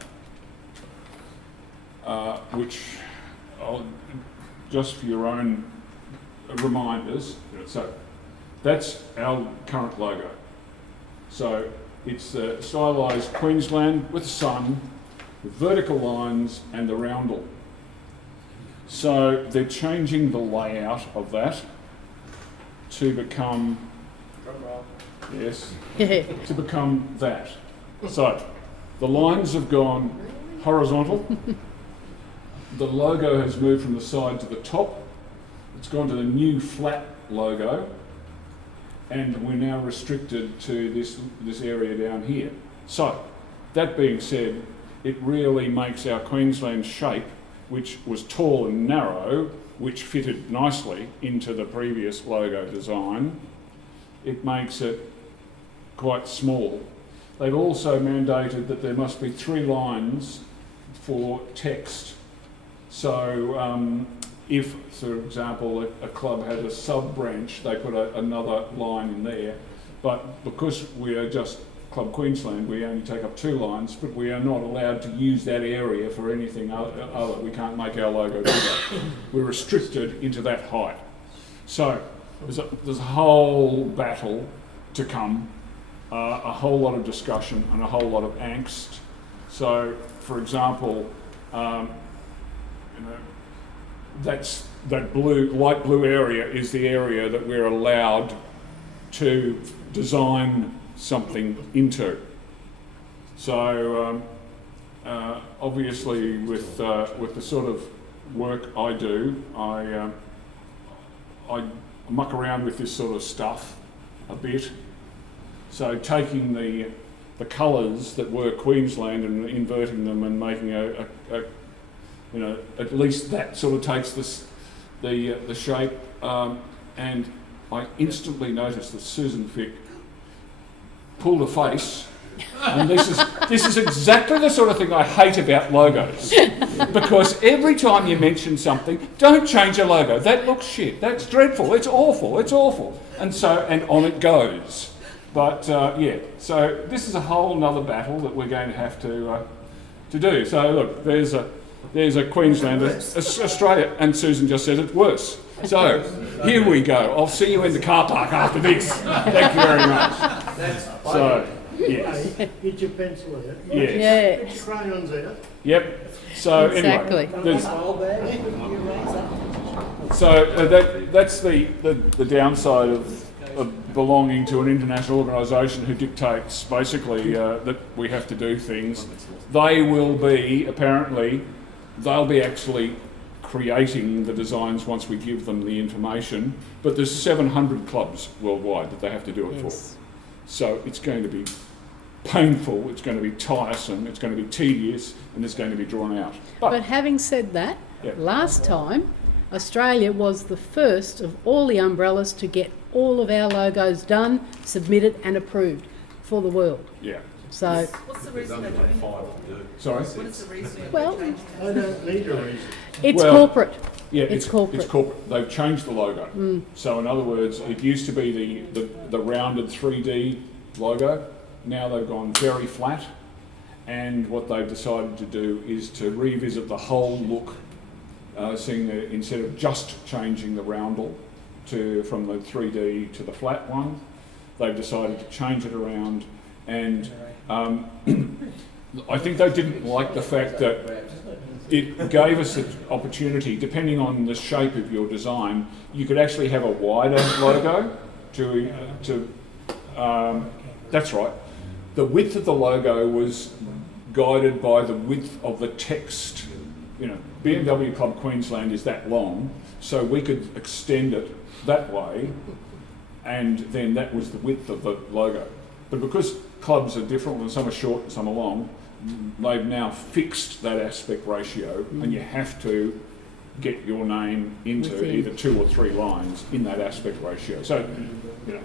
which I'll, just for your own reminders, so that's our current logo. So it's stylised Queensland with sun, with vertical lines and the roundel. So they're changing the layout of that to become, yes, to become that. So the lines have gone horizontal. The logo has moved from the side to the top. It's gone to the new flat logo, and we're now restricted to this area down here. So that being said, it really makes our Queensland shape, which was tall and narrow, which fitted nicely into the previous logo design, it makes it quite small. They've also mandated that there must be 3 lines for text. So if, for example, a club had a sub-branch, they put another line in there. But because we are just Club Queensland, we only take up 2 lines, but we are not allowed to use that area for anything other. We can't make our logo bigger. We're restricted into that height. So there's a whole battle to come, a whole lot of discussion and a whole lot of angst. So, for example, that light blue area is the area that we're allowed to design something into. So obviously with the sort of work I do, I muck around with this sort of stuff a bit. So taking the colours that were Queensland and inverting them and making at least that sort of takes the shape, and I instantly noticed that Susan Fick pulled a face, and this is exactly the sort of thing I hate about logos, because every time you mention something, don't change your logo, that looks shit, that's dreadful, it's awful, and on it goes. But yeah, so this is a whole nother battle that we're going to have to do. So look, there's a Queenslander, Australia, and Susan just said it's worse. So here we go. I'll see you in the car park after this. Thank you very much. So, yes. Get your pencil out. Yes. Yeah. Get your crayons out. Yep. So Exactly. anyway, that's the downside of belonging to an international organisation who dictates basically that we have to do things. They will be they'll be actually creating the designs once we give them the information, but there's 700 clubs worldwide that they have to do it for. So it's going to be painful, it's going to be tiresome, it's going to be tedious, and it's going to be drawn out. But having said that, last time Australia was the first of all the umbrellas to get all of our logos done, submitted and approved for the world. Yeah. So, What's the reason they're doing it? Sorry? What is the reason? well, I don't need a reason. it's Well, corporate. Yeah, It's corporate. It's corporate. They've changed the logo. So in other words, it used to be the rounded 3D logo. Now they've gone very flat, and what they've decided to do is to revisit the whole look, instead of just changing the roundel from the 3D to the flat one, they've decided to change it around. And I think they didn't like the fact that it gave us the opportunity, depending on the shape of your design, you could actually have a wider logo that's right. the width of the logo was guided by the width of the text. You know, BMW Club Queensland is that long, so we could extend it that way, and then that was the width of the logo. But because clubs are different, and some are short and some are long, they've now fixed that aspect ratio, and you have to get your name into either 2 or 3 lines in that aspect ratio. So, you know,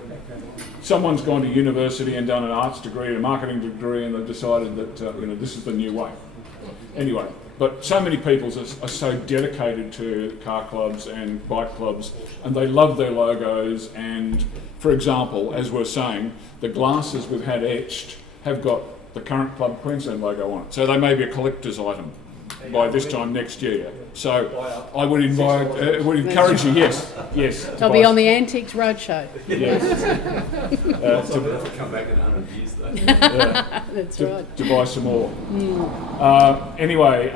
someone's gone to university and done an arts degree and a marketing degree, and they've decided that you know, this is the new way. Anyway, but so many people are so dedicated to car clubs and bike clubs, and they love their logos. And for example, as we're saying, the glasses we've had etched have got the current Club Queensland logo on it, so they may be a collector's item by this time next year. So I would invite, would encourage you, yes. They'll be on the Antiques Roadshow. Yes. To come back in 100 years though. That's right. To buy some more. Anyway,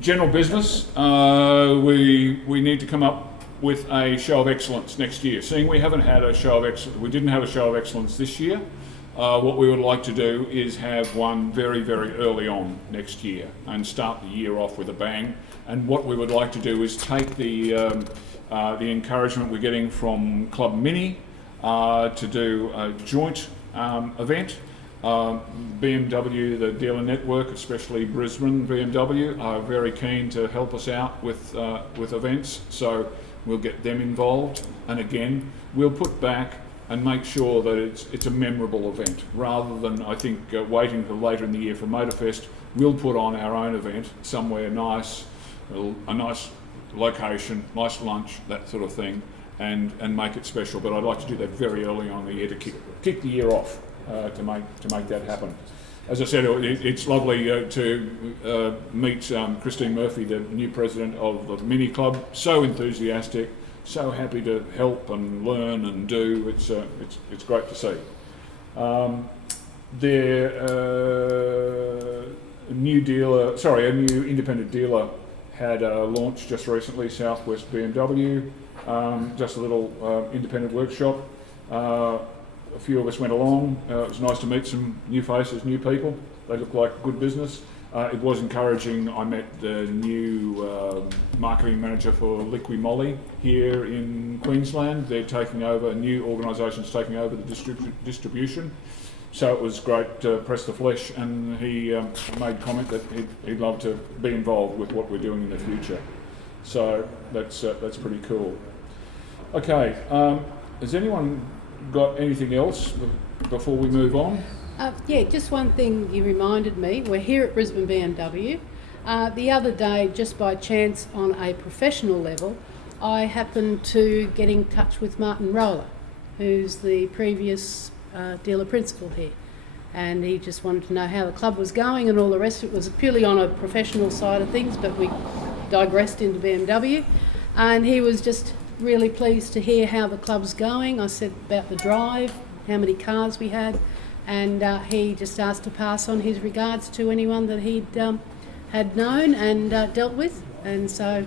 general business, we need to come up with a show of excellence next year. Seeing we haven't had a show of excellence, we didn't have a show of excellence this year. What we would like to do is have one very, very early on next year and start the year off with a bang. And what we would like to do is take the encouragement we're getting from Club Mini to do a joint event. BMW, the dealer network, especially Brisbane BMW, are very keen to help us out with events. So we'll get them involved. And again, we'll put back and make sure that it's a memorable event, rather than, I think, waiting till later in the year for Motorfest. We'll put on our own event somewhere nice, a nice location, nice lunch, that sort of thing, and make it special. But I'd like to do that very early on in the year to kick the year off, to make that happen. As I said, it's lovely to meet Christine Murphy, the new president of the Mini Club. So enthusiastic. So happy to help and learn and do. It's great to see. A new independent dealer had a launch just recently, Southwest BMW. Just a little independent workshop. A few of us went along. It was nice to meet some new faces, new people. They look like good business. It was encouraging. I met the new marketing manager for Liqui Moly here in Queensland. They're taking over, a new organisation's taking over the distribution. So it was great to press the flesh, and he made comment that he'd love to be involved with what we're doing in the future. So that's pretty cool. Okay, has anyone got anything else before we move on? Yeah, just one thing you reminded me. We're here at Brisbane BMW. The other day, just by chance on a professional level, I happened to get in touch with Martin Roller, who's the previous dealer principal here. And he just wanted to know how the club was going and all the rest. It was purely on a professional side of things, but we digressed into BMW. And he was just really pleased to hear how the club's going. I said about the drive, how many cars we had. And he just asked to pass on his regards to anyone that he'd had known and dealt with, and so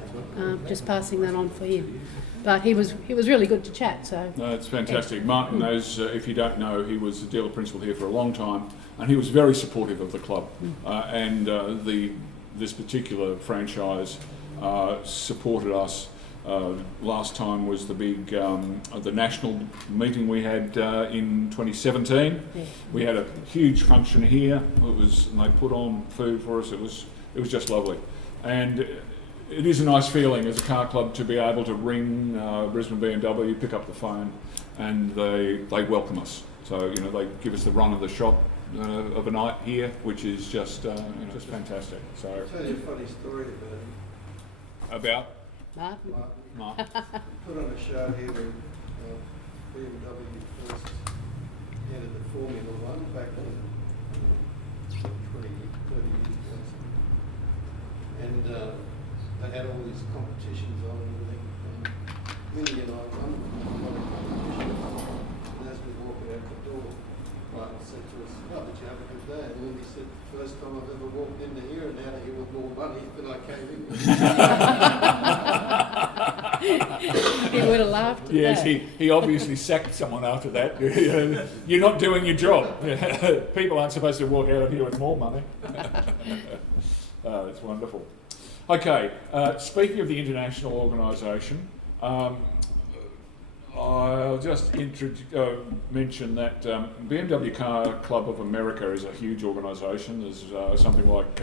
just passing that on for him. But he was really good to chat. So no, it's fantastic. Martin knows, if you don't know, he was the dealer principal here for a long time, and he was very supportive of the club. And this particular franchise supported us. Last time was the big the national meeting we had in 2017. Yeah. We had a huge function here. And they put on food for us. It was just lovely, and it is a nice feeling as a car club to be able to ring Brisbane BMW, pick up the phone, and they welcome us. So they give us the run of the shop of a night here, which is just fantastic. So I'll tell you a funny story about. Martin. Put on a show here when BMW first entered the Formula One back in 30 years ago. And they had all these competitions on and everything. And Minnie and I won one competition. And as we walked out the door, Martin said to us, "Oh, did you have a good day?" And Minnie said, "First time I've ever walked into here and out of here with more money than I came in with." He would have laughed at Yes, that. he obviously sacked someone after that. You're not doing your job. People aren't supposed to walk out of here with more money. It's wonderful. Okay, speaking of the international organisation, I'll just mention that BMW Car Club of America is a huge organisation. There's something like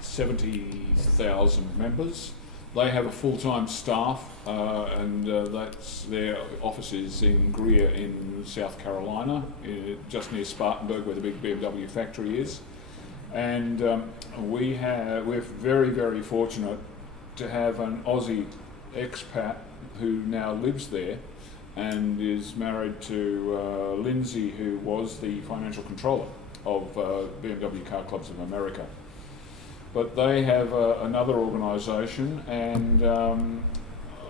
70,000 members. They have a full-time staff, and that's their office is in Greer in South Carolina, just near Spartanburg, where the big BMW factory is. And we're very, very fortunate to have an Aussie expat who now lives there and is married to Lindsay, who was the financial controller of BMW Car Clubs of America. But they have another organisation, and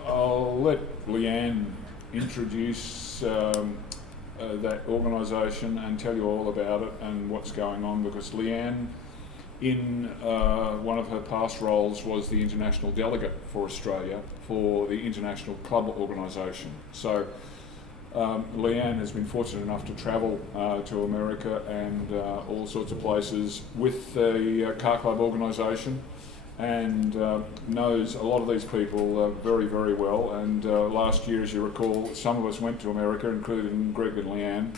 I'll let Leanne introduce that organisation and tell you all about it and what's going on, because Leanne, in one of her past roles, was the international delegate for Australia for the International Club Organisation. So Leanne has been fortunate enough to travel to America and all sorts of places with the Car Club organisation, and knows a lot of these people very, very well. And last year, as you recall, some of us went to America, including Greg and Leanne,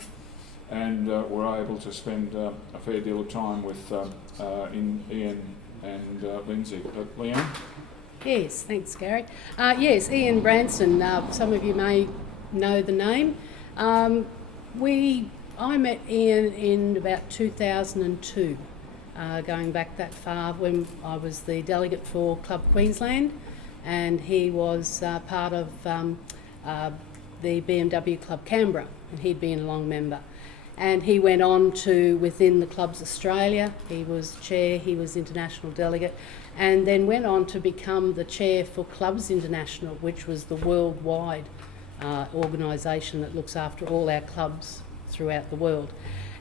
and were able to spend a fair deal of time with Ian and Lindsay. But Leanne? Yes, thanks, Gary. Yes, Ian Branston, some of you may know the name. I met Ian in about 2002, going back that far, when I was the delegate for Club Queensland, and he was part of the BMW Club Canberra, and he'd been a long member. And he went on to, within the Clubs Australia, he was chair, he was international delegate, and then went on to become the chair for Clubs International, which was the worldwide organisation that looks after all our clubs throughout the world.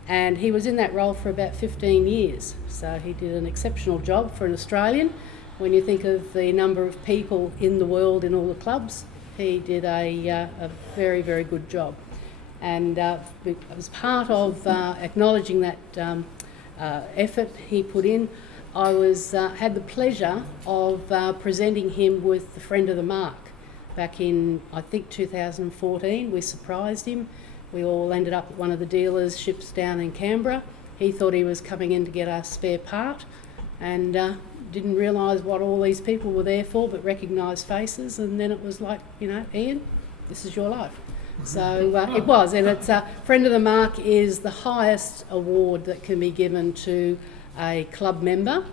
And he was in that role for about 15 years. So he did an exceptional job for an Australian. When you think of the number of people in the world in all the clubs, he did a very, very good job. And as part of acknowledging that effort he put in, I had the pleasure of presenting him with the Friend of the Mark. Back in, I think, 2014, we surprised him. We all ended up at one of the dealerships down in Canberra. He thought he was coming in to get a spare part, and didn't realise what all these people were there for, but recognised faces. And then it was like, Ian, this is your life. So it was, and it's Friend of the Mark is the highest award that can be given to a club member.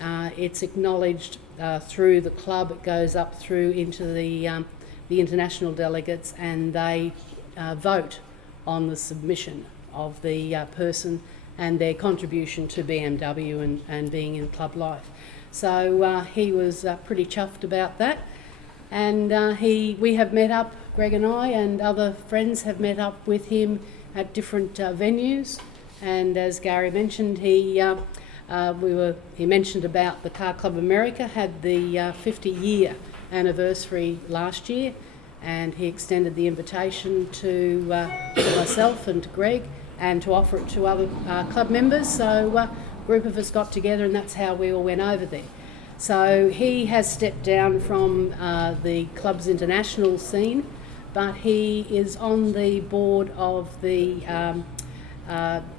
It's acknowledged through the club. It goes up through into the international delegates, and they vote on the submission of the person and their contribution to BMW and being in club life. So he was pretty chuffed about that, and we have met up, Greg and I and other friends have met up with him at different venues. And as Gary mentioned, he mentioned about the Car Club America had the 50-year anniversary last year, and he extended the invitation to myself and to Greg, and to offer it to other club members. So a group of us got together, and that's how we all went over there. So he has stepped down from the Clubs International scene, but he is on the board of the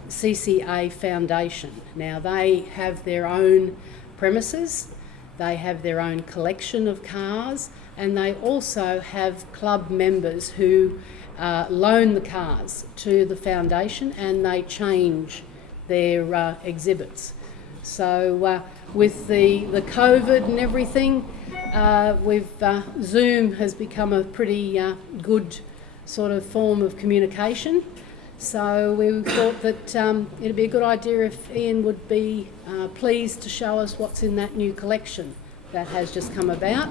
CCA Foundation. Now, they have their own premises, they have their own collection of cars, and they also have club members who loan the cars to the foundation, and they change their exhibits. So with the COVID and everything, Zoom has become a pretty good sort of form of communication. So we thought that it'd be a good idea if Ian would be pleased to show us what's in that new collection that has just come about.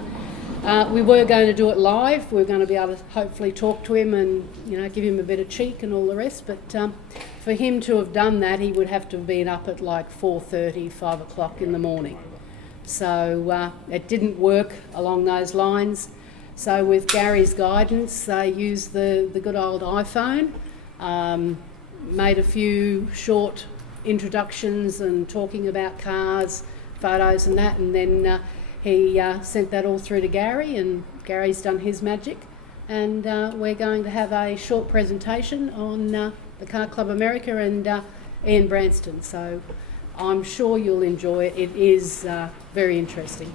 We were going to do it live. We were going to be able to hopefully talk to him and give him a bit of cheek and all the rest. But for him to have done that, he would have to have been up at like 4:30, 5 o'clock in the morning. So it didn't work along those lines. So with Gary's guidance, they used the good old iPhone, made a few short introductions and talking about cars, photos and that, and then he sent that all through to Gary, and Gary's done his magic, and we're going to have a short presentation on the Car Club America and Ian Branston, so I'm sure you'll enjoy it. It is very interesting.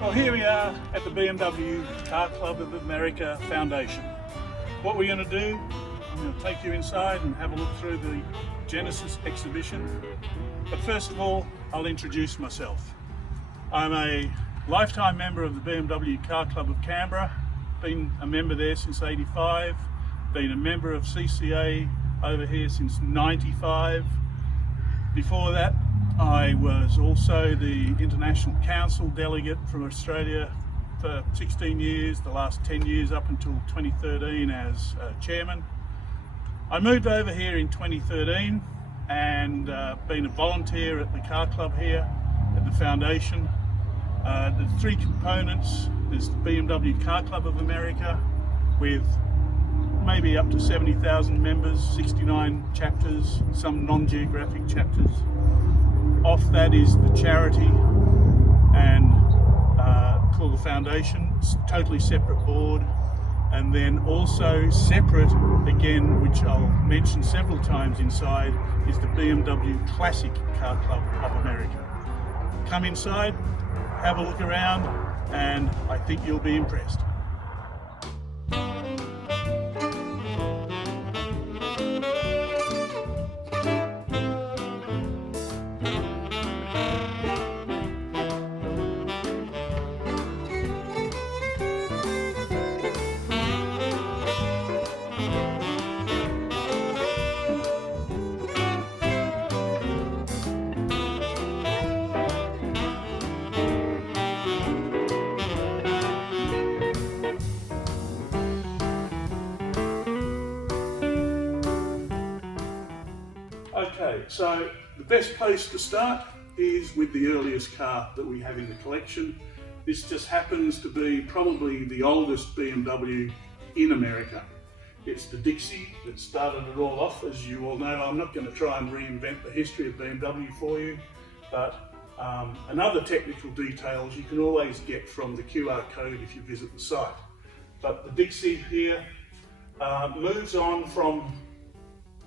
Well, here we are at the BMW Car Club of America Foundation. What we're going to do, I'm going to take you inside and have a look through the Genesis exhibition. But first of all, I'll introduce myself. I'm a lifetime member of the BMW Car Club of Canberra, been a member there since '85, been a member of CCA over here since '95. Before that, I was also the International Council delegate from Australia for 16 years, the last 10 years up until 2013 as chairman. I moved over here in 2013 and been a volunteer at the car club here at the foundation. There's three components. There's the BMW Car Club of America with maybe up to 70,000 members, 69 chapters, some non-geographic chapters. Off that is the charity and called the foundation. It's a totally separate board. And then also separate, again, which I'll mention several times inside, is the BMW Classic Car Club of America. Come inside, have a look around, and I think you'll be impressed. Okay, so the best place to start is with the earliest car that we have in the collection. This just happens to be probably the oldest BMW in America. It's the Dixie that started it all off, as you all know. I'm not going to try and reinvent the history of BMW for you, but another technical details you can always get from the QR code if you visit the site. But the Dixie here moves on from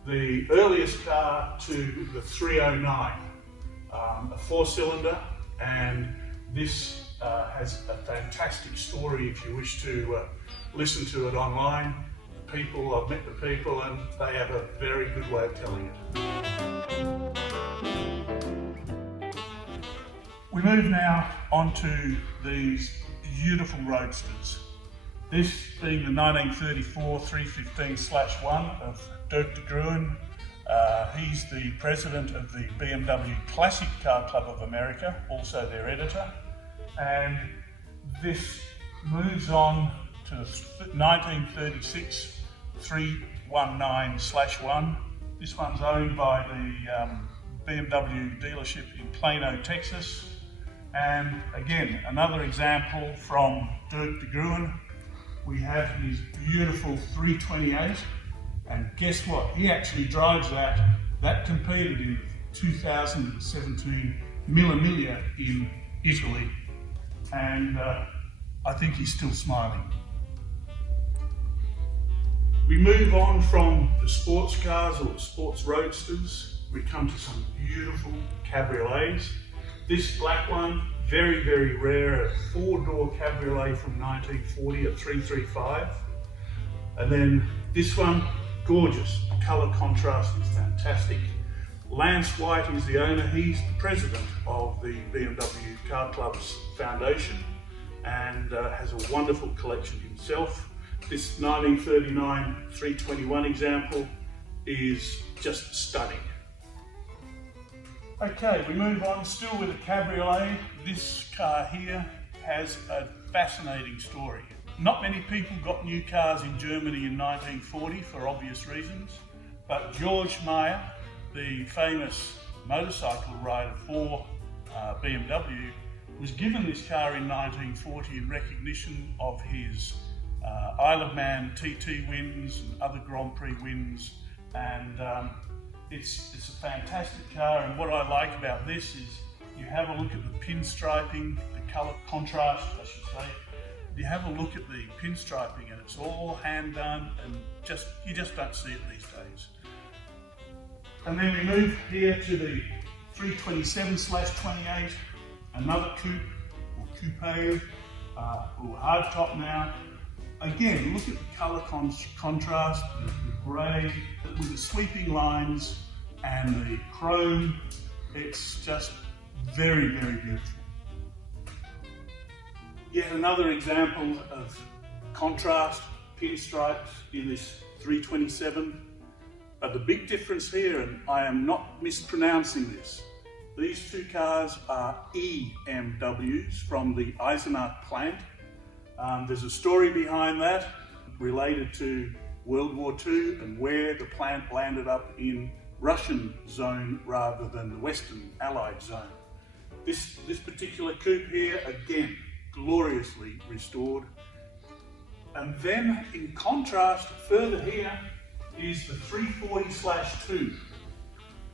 the earliest car to the 309, a four-cylinder, and this has a fantastic story if you wish to listen to it online. People, I've met the people, and they have a very good way of telling it. We move now onto these beautiful roadsters. This being the 1934 315/1 of Dirk de Gruen. He's the president of the BMW Classic Car Club of America, also their editor. And this moves on to the 1936 319/1. This one's owned by the BMW dealership in Plano, Texas. And again, another example from Dirk de Gruen. We have his beautiful 328, and guess what? He actually drives that. That competed in 2017 Mille Miglia in Italy, and I think he's still smiling. We move on from the sports cars or the sports roadsters. We come to some beautiful cabriolets. This black one, very, very rare, a four-door cabriolet from 1940, a 335. And then this one, gorgeous. The colour contrast is fantastic. Lance White is the owner. He's the president of the BMW Car Club's Foundation and has a wonderful collection himself. This 1939 321 example is just stunning. Okay, we move on still with a cabriolet. This car here has a fascinating story. Not many people got new cars in Germany in 1940 for obvious reasons, but George Meyer, the famous motorcycle rider for BMW, was given this car in 1940 in recognition of his Isle of Man TT wins and other Grand Prix wins, and it's a fantastic car. And what I like about this is you have a look at the pinstriping, the colour contrast, I should say. You have a look at the pinstriping, and it's all hand done, and you just don't see it these days. And then we move here to the 327/28, another coupe or coupe or hardtop now. Again, look at the colour contrast, the grey with the sweeping lines and the chrome. It's just very, very beautiful. Yet another example of contrast, pinstripes in this 327. But the big difference here, and I am not mispronouncing this, these two cars are EMWs from the Eisenach plant. There's a story behind that related to World War II and where the plant landed up in Russian zone rather than the Western Allied zone. This particular coupe here, again, gloriously restored. And then in contrast, further here is the 340/2.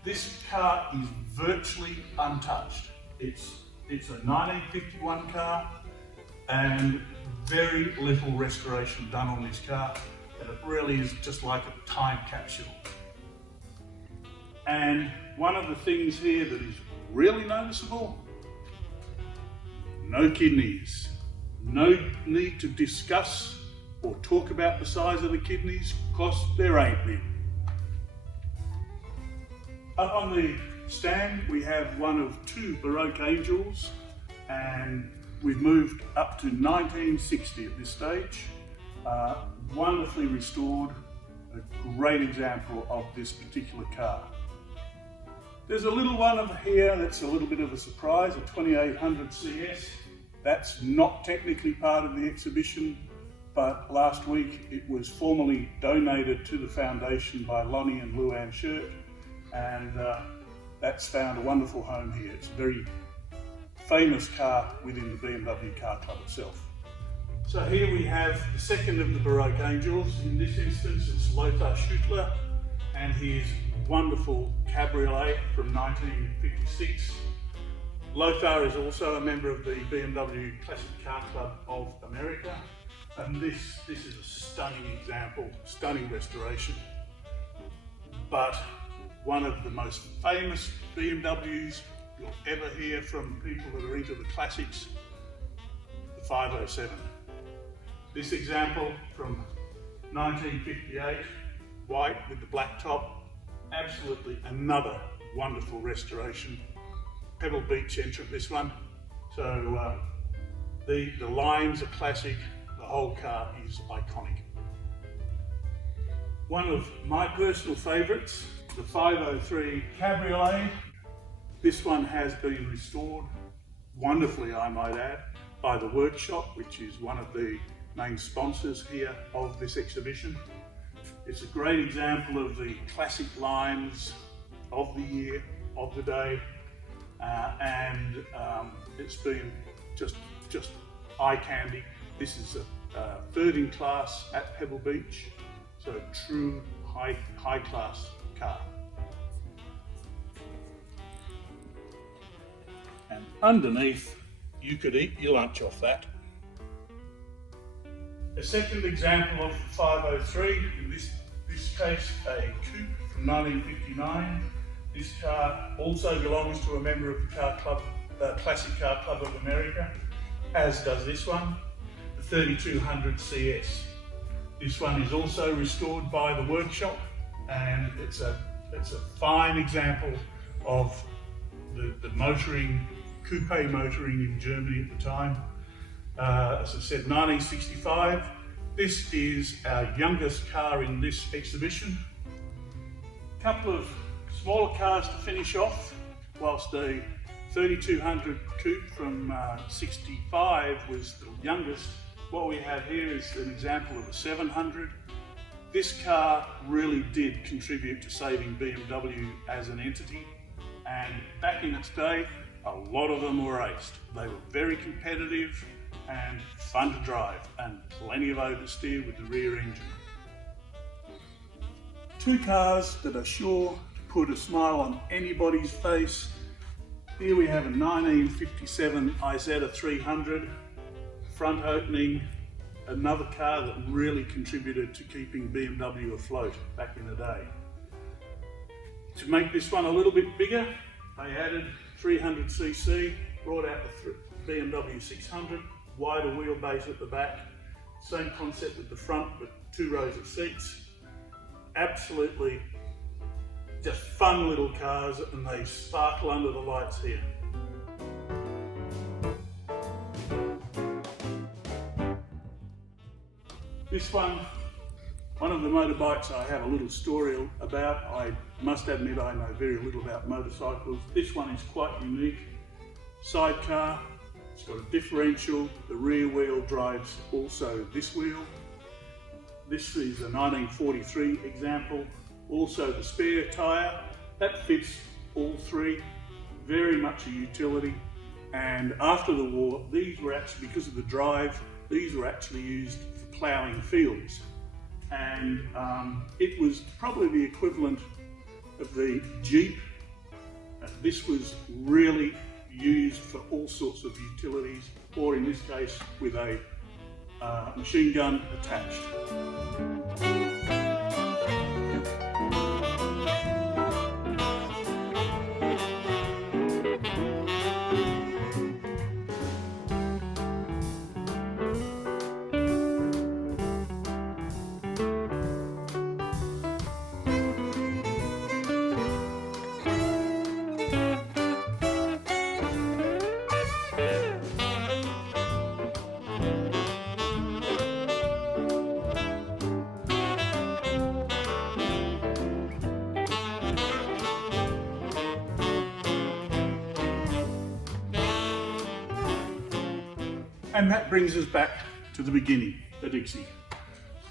This car is virtually untouched. It's a 1951 car and very little restoration done on this car, and it really is just like a time capsule. And one of the things here that is really noticeable, no kidneys. No need to discuss or talk about the size of the kidneys, because there ain't any. Up on the stand we have one of two Baroque angels, and we've moved up to 1960 at this stage. Wonderfully restored, a great example of this particular car. There's a little one over here that's a little bit of a surprise, a 2800 CS. That's not technically part of the exhibition, but last week it was formally donated to the foundation by Lonnie and Luann Shirt, and that's found a wonderful home here. It's a very famous car within the BMW Car Club itself. So here we have the second of the Baroque angels. In this instance it's Lothar Schuttler and his wonderful Cabriolet from 1956. Lothar is also a member of the BMW Classic Car Club of America, and this is a stunning example, stunning restoration. But one of the most famous BMWs you'll ever hear from people that are into the classics, the 507. This example from 1958, white with the black top, absolutely another wonderful restoration. Pebble Beach entrant, this one. So the lines are classic, the whole car is iconic. One of my personal favourites, the 503 Cabriolet. This one has been restored wonderfully, I might add, by the workshop, which is one of the main sponsors here of this exhibition. It's a great example of the classic lines of the year, of the day, and it's been just eye candy. This is a third in class at Pebble Beach, so a true high class car. And underneath, you could eat your lunch off that. A second example of the 503, in this case a coupe from 1959. This car also belongs to a member of the Car Club, Classic Car Club of America, as does this one, the 3200 CS. This one is also restored by the workshop, and it's a fine example of the motoring, coupe motoring in Germany at the time. As I said, 1965. This is our youngest car in this exhibition. A couple of smaller cars to finish off, whilst the 3200 coupe from 65 was the youngest. What we have here is an example of a 700. This car really did contribute to saving BMW as an entity, and back in its day, a lot of them were raced. They were very competitive and fun to drive, and plenty of oversteer with the rear engine. Two cars that are sure to put a smile on anybody's face. Here we have a 1957 Isetta 300, front opening, another car that really contributed to keeping BMW afloat back in the day. To make this one a little bit bigger, they added 300cc, brought out the BMW 600, wider wheelbase at the back, same concept at the front but 2 rows of seats. Absolutely just fun little cars, and they sparkle under the lights here. This one of the motorbikes I have a little story about. I must admit I know very little about motorcycles. This one is quite unique. Sidecar, it's got a differential, the rear wheel drives also this wheel. This is a 1943 example. Also the spare tyre, that fits all three, very much a utility. And after the war, these were actually, because of the drive, these were actually used for ploughing fields. And it was probably the equivalent of the Jeep. This was really used for all sorts of utilities, or in this case, with a machine gun attached. And that brings us back to the beginning, the Dixie.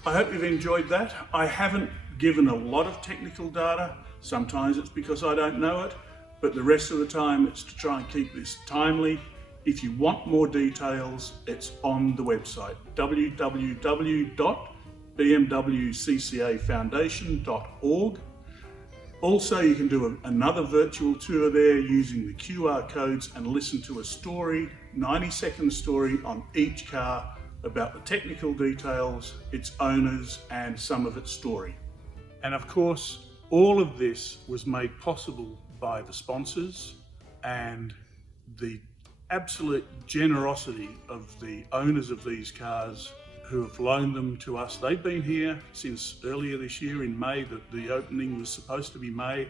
I hope you've enjoyed that. I haven't given a lot of technical data. Sometimes it's because I don't know it, but the rest of the time it's to try and keep this timely. If you want more details, it's on the website, www.BMWCCA Also, you can do another virtual tour there using the QR codes and listen to a story, 90-second story on each car about the technical details, its owners, and some of its story. And of course, all of this was made possible by the sponsors and the absolute generosity of the owners of these cars who have loaned them to us. They've been here since earlier this year in May. The opening was supposed to be May.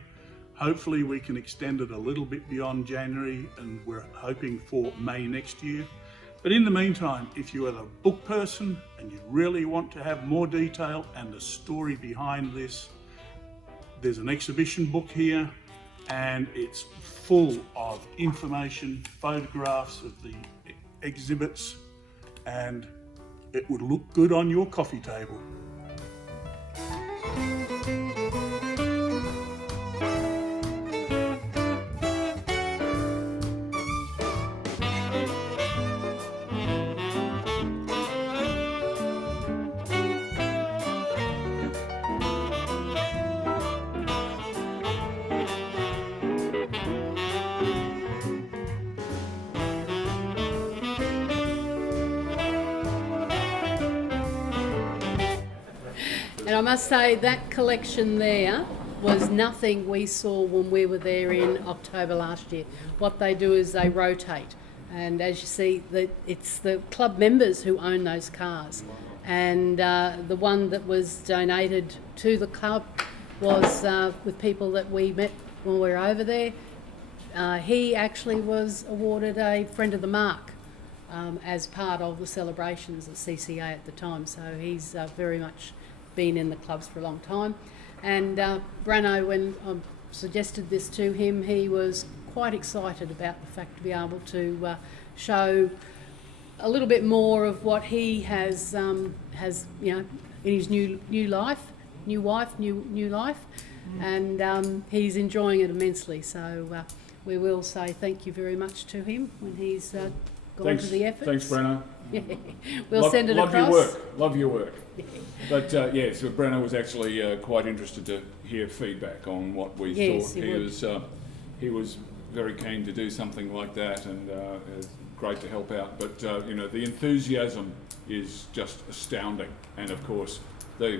Hopefully we can extend it a little bit beyond January, and we're hoping for May next year. But in the meantime, if you are a book person and you really want to have more detail and the story behind this, there's an exhibition book here, and it's full of information, photographs of the exhibits, and it would look good on your coffee table. And I must say that collection there was nothing we saw when we were there in October last year. What they do is they rotate, and as you see, it's the club members who own those cars. And the one that was donated to the club was with people that we met when we were over there. He actually was awarded a Friend of the Mark as part of the celebrations at CCA at the time, so he's very much been in the clubs for a long time. And Brano, when I suggested this to him, he was quite excited about the fact to be able to show a little bit more of what he has, you know, in his new life, new wife, and he's enjoying it immensely. So we will say thank you very much to him when he's gone to the efforts. Thanks, Brenna. Yeah. We'll send it across. Love your work. But yeah, so Brenna was actually quite interested to hear feedback on what we thought. He was very keen to do something like that, and it's great to help out. But you know, the enthusiasm is just astounding, and of course the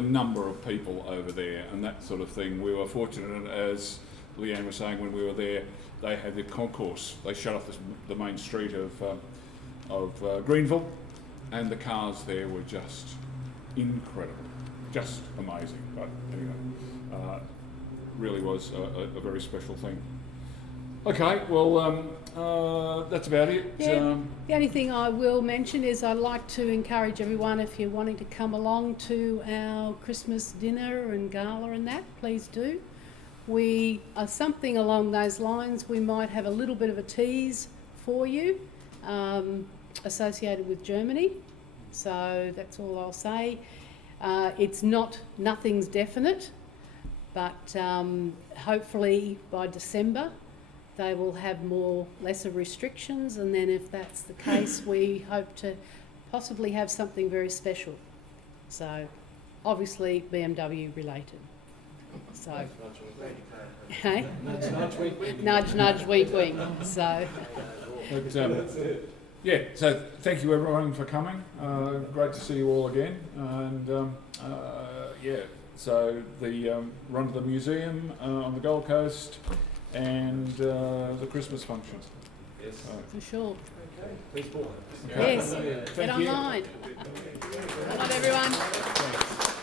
number of people over there and that sort of thing. We were fortunate, as Leanne was saying, when we were there, they had the concourse. They shut off the main street of Greenville, and the cars there were just incredible, just amazing. But anyway, really was a very special thing. Okay, well, that's about it. Yeah, the only thing I will mention is I'd like to encourage everyone, if you're wanting to come along to our Christmas dinner and gala and that, please do. We are something along those lines. We might have a little bit of a tease for you associated with Germany. So that's all I'll say. It's nothing's definite, but hopefully by December they will have lesser restrictions, and then if that's the case, we hope to possibly have something very special. So obviously BMW related. So hey? Nudge, nudge, wink, wink. So But, yeah, so thank you everyone for coming. Great to see you all again. And yeah, so the run to the museum on the Gold Coast and the Christmas function. Yes. for sure. Okay, please, Paul. Yes, Thank get you. online. Good night, everyone. Thanks.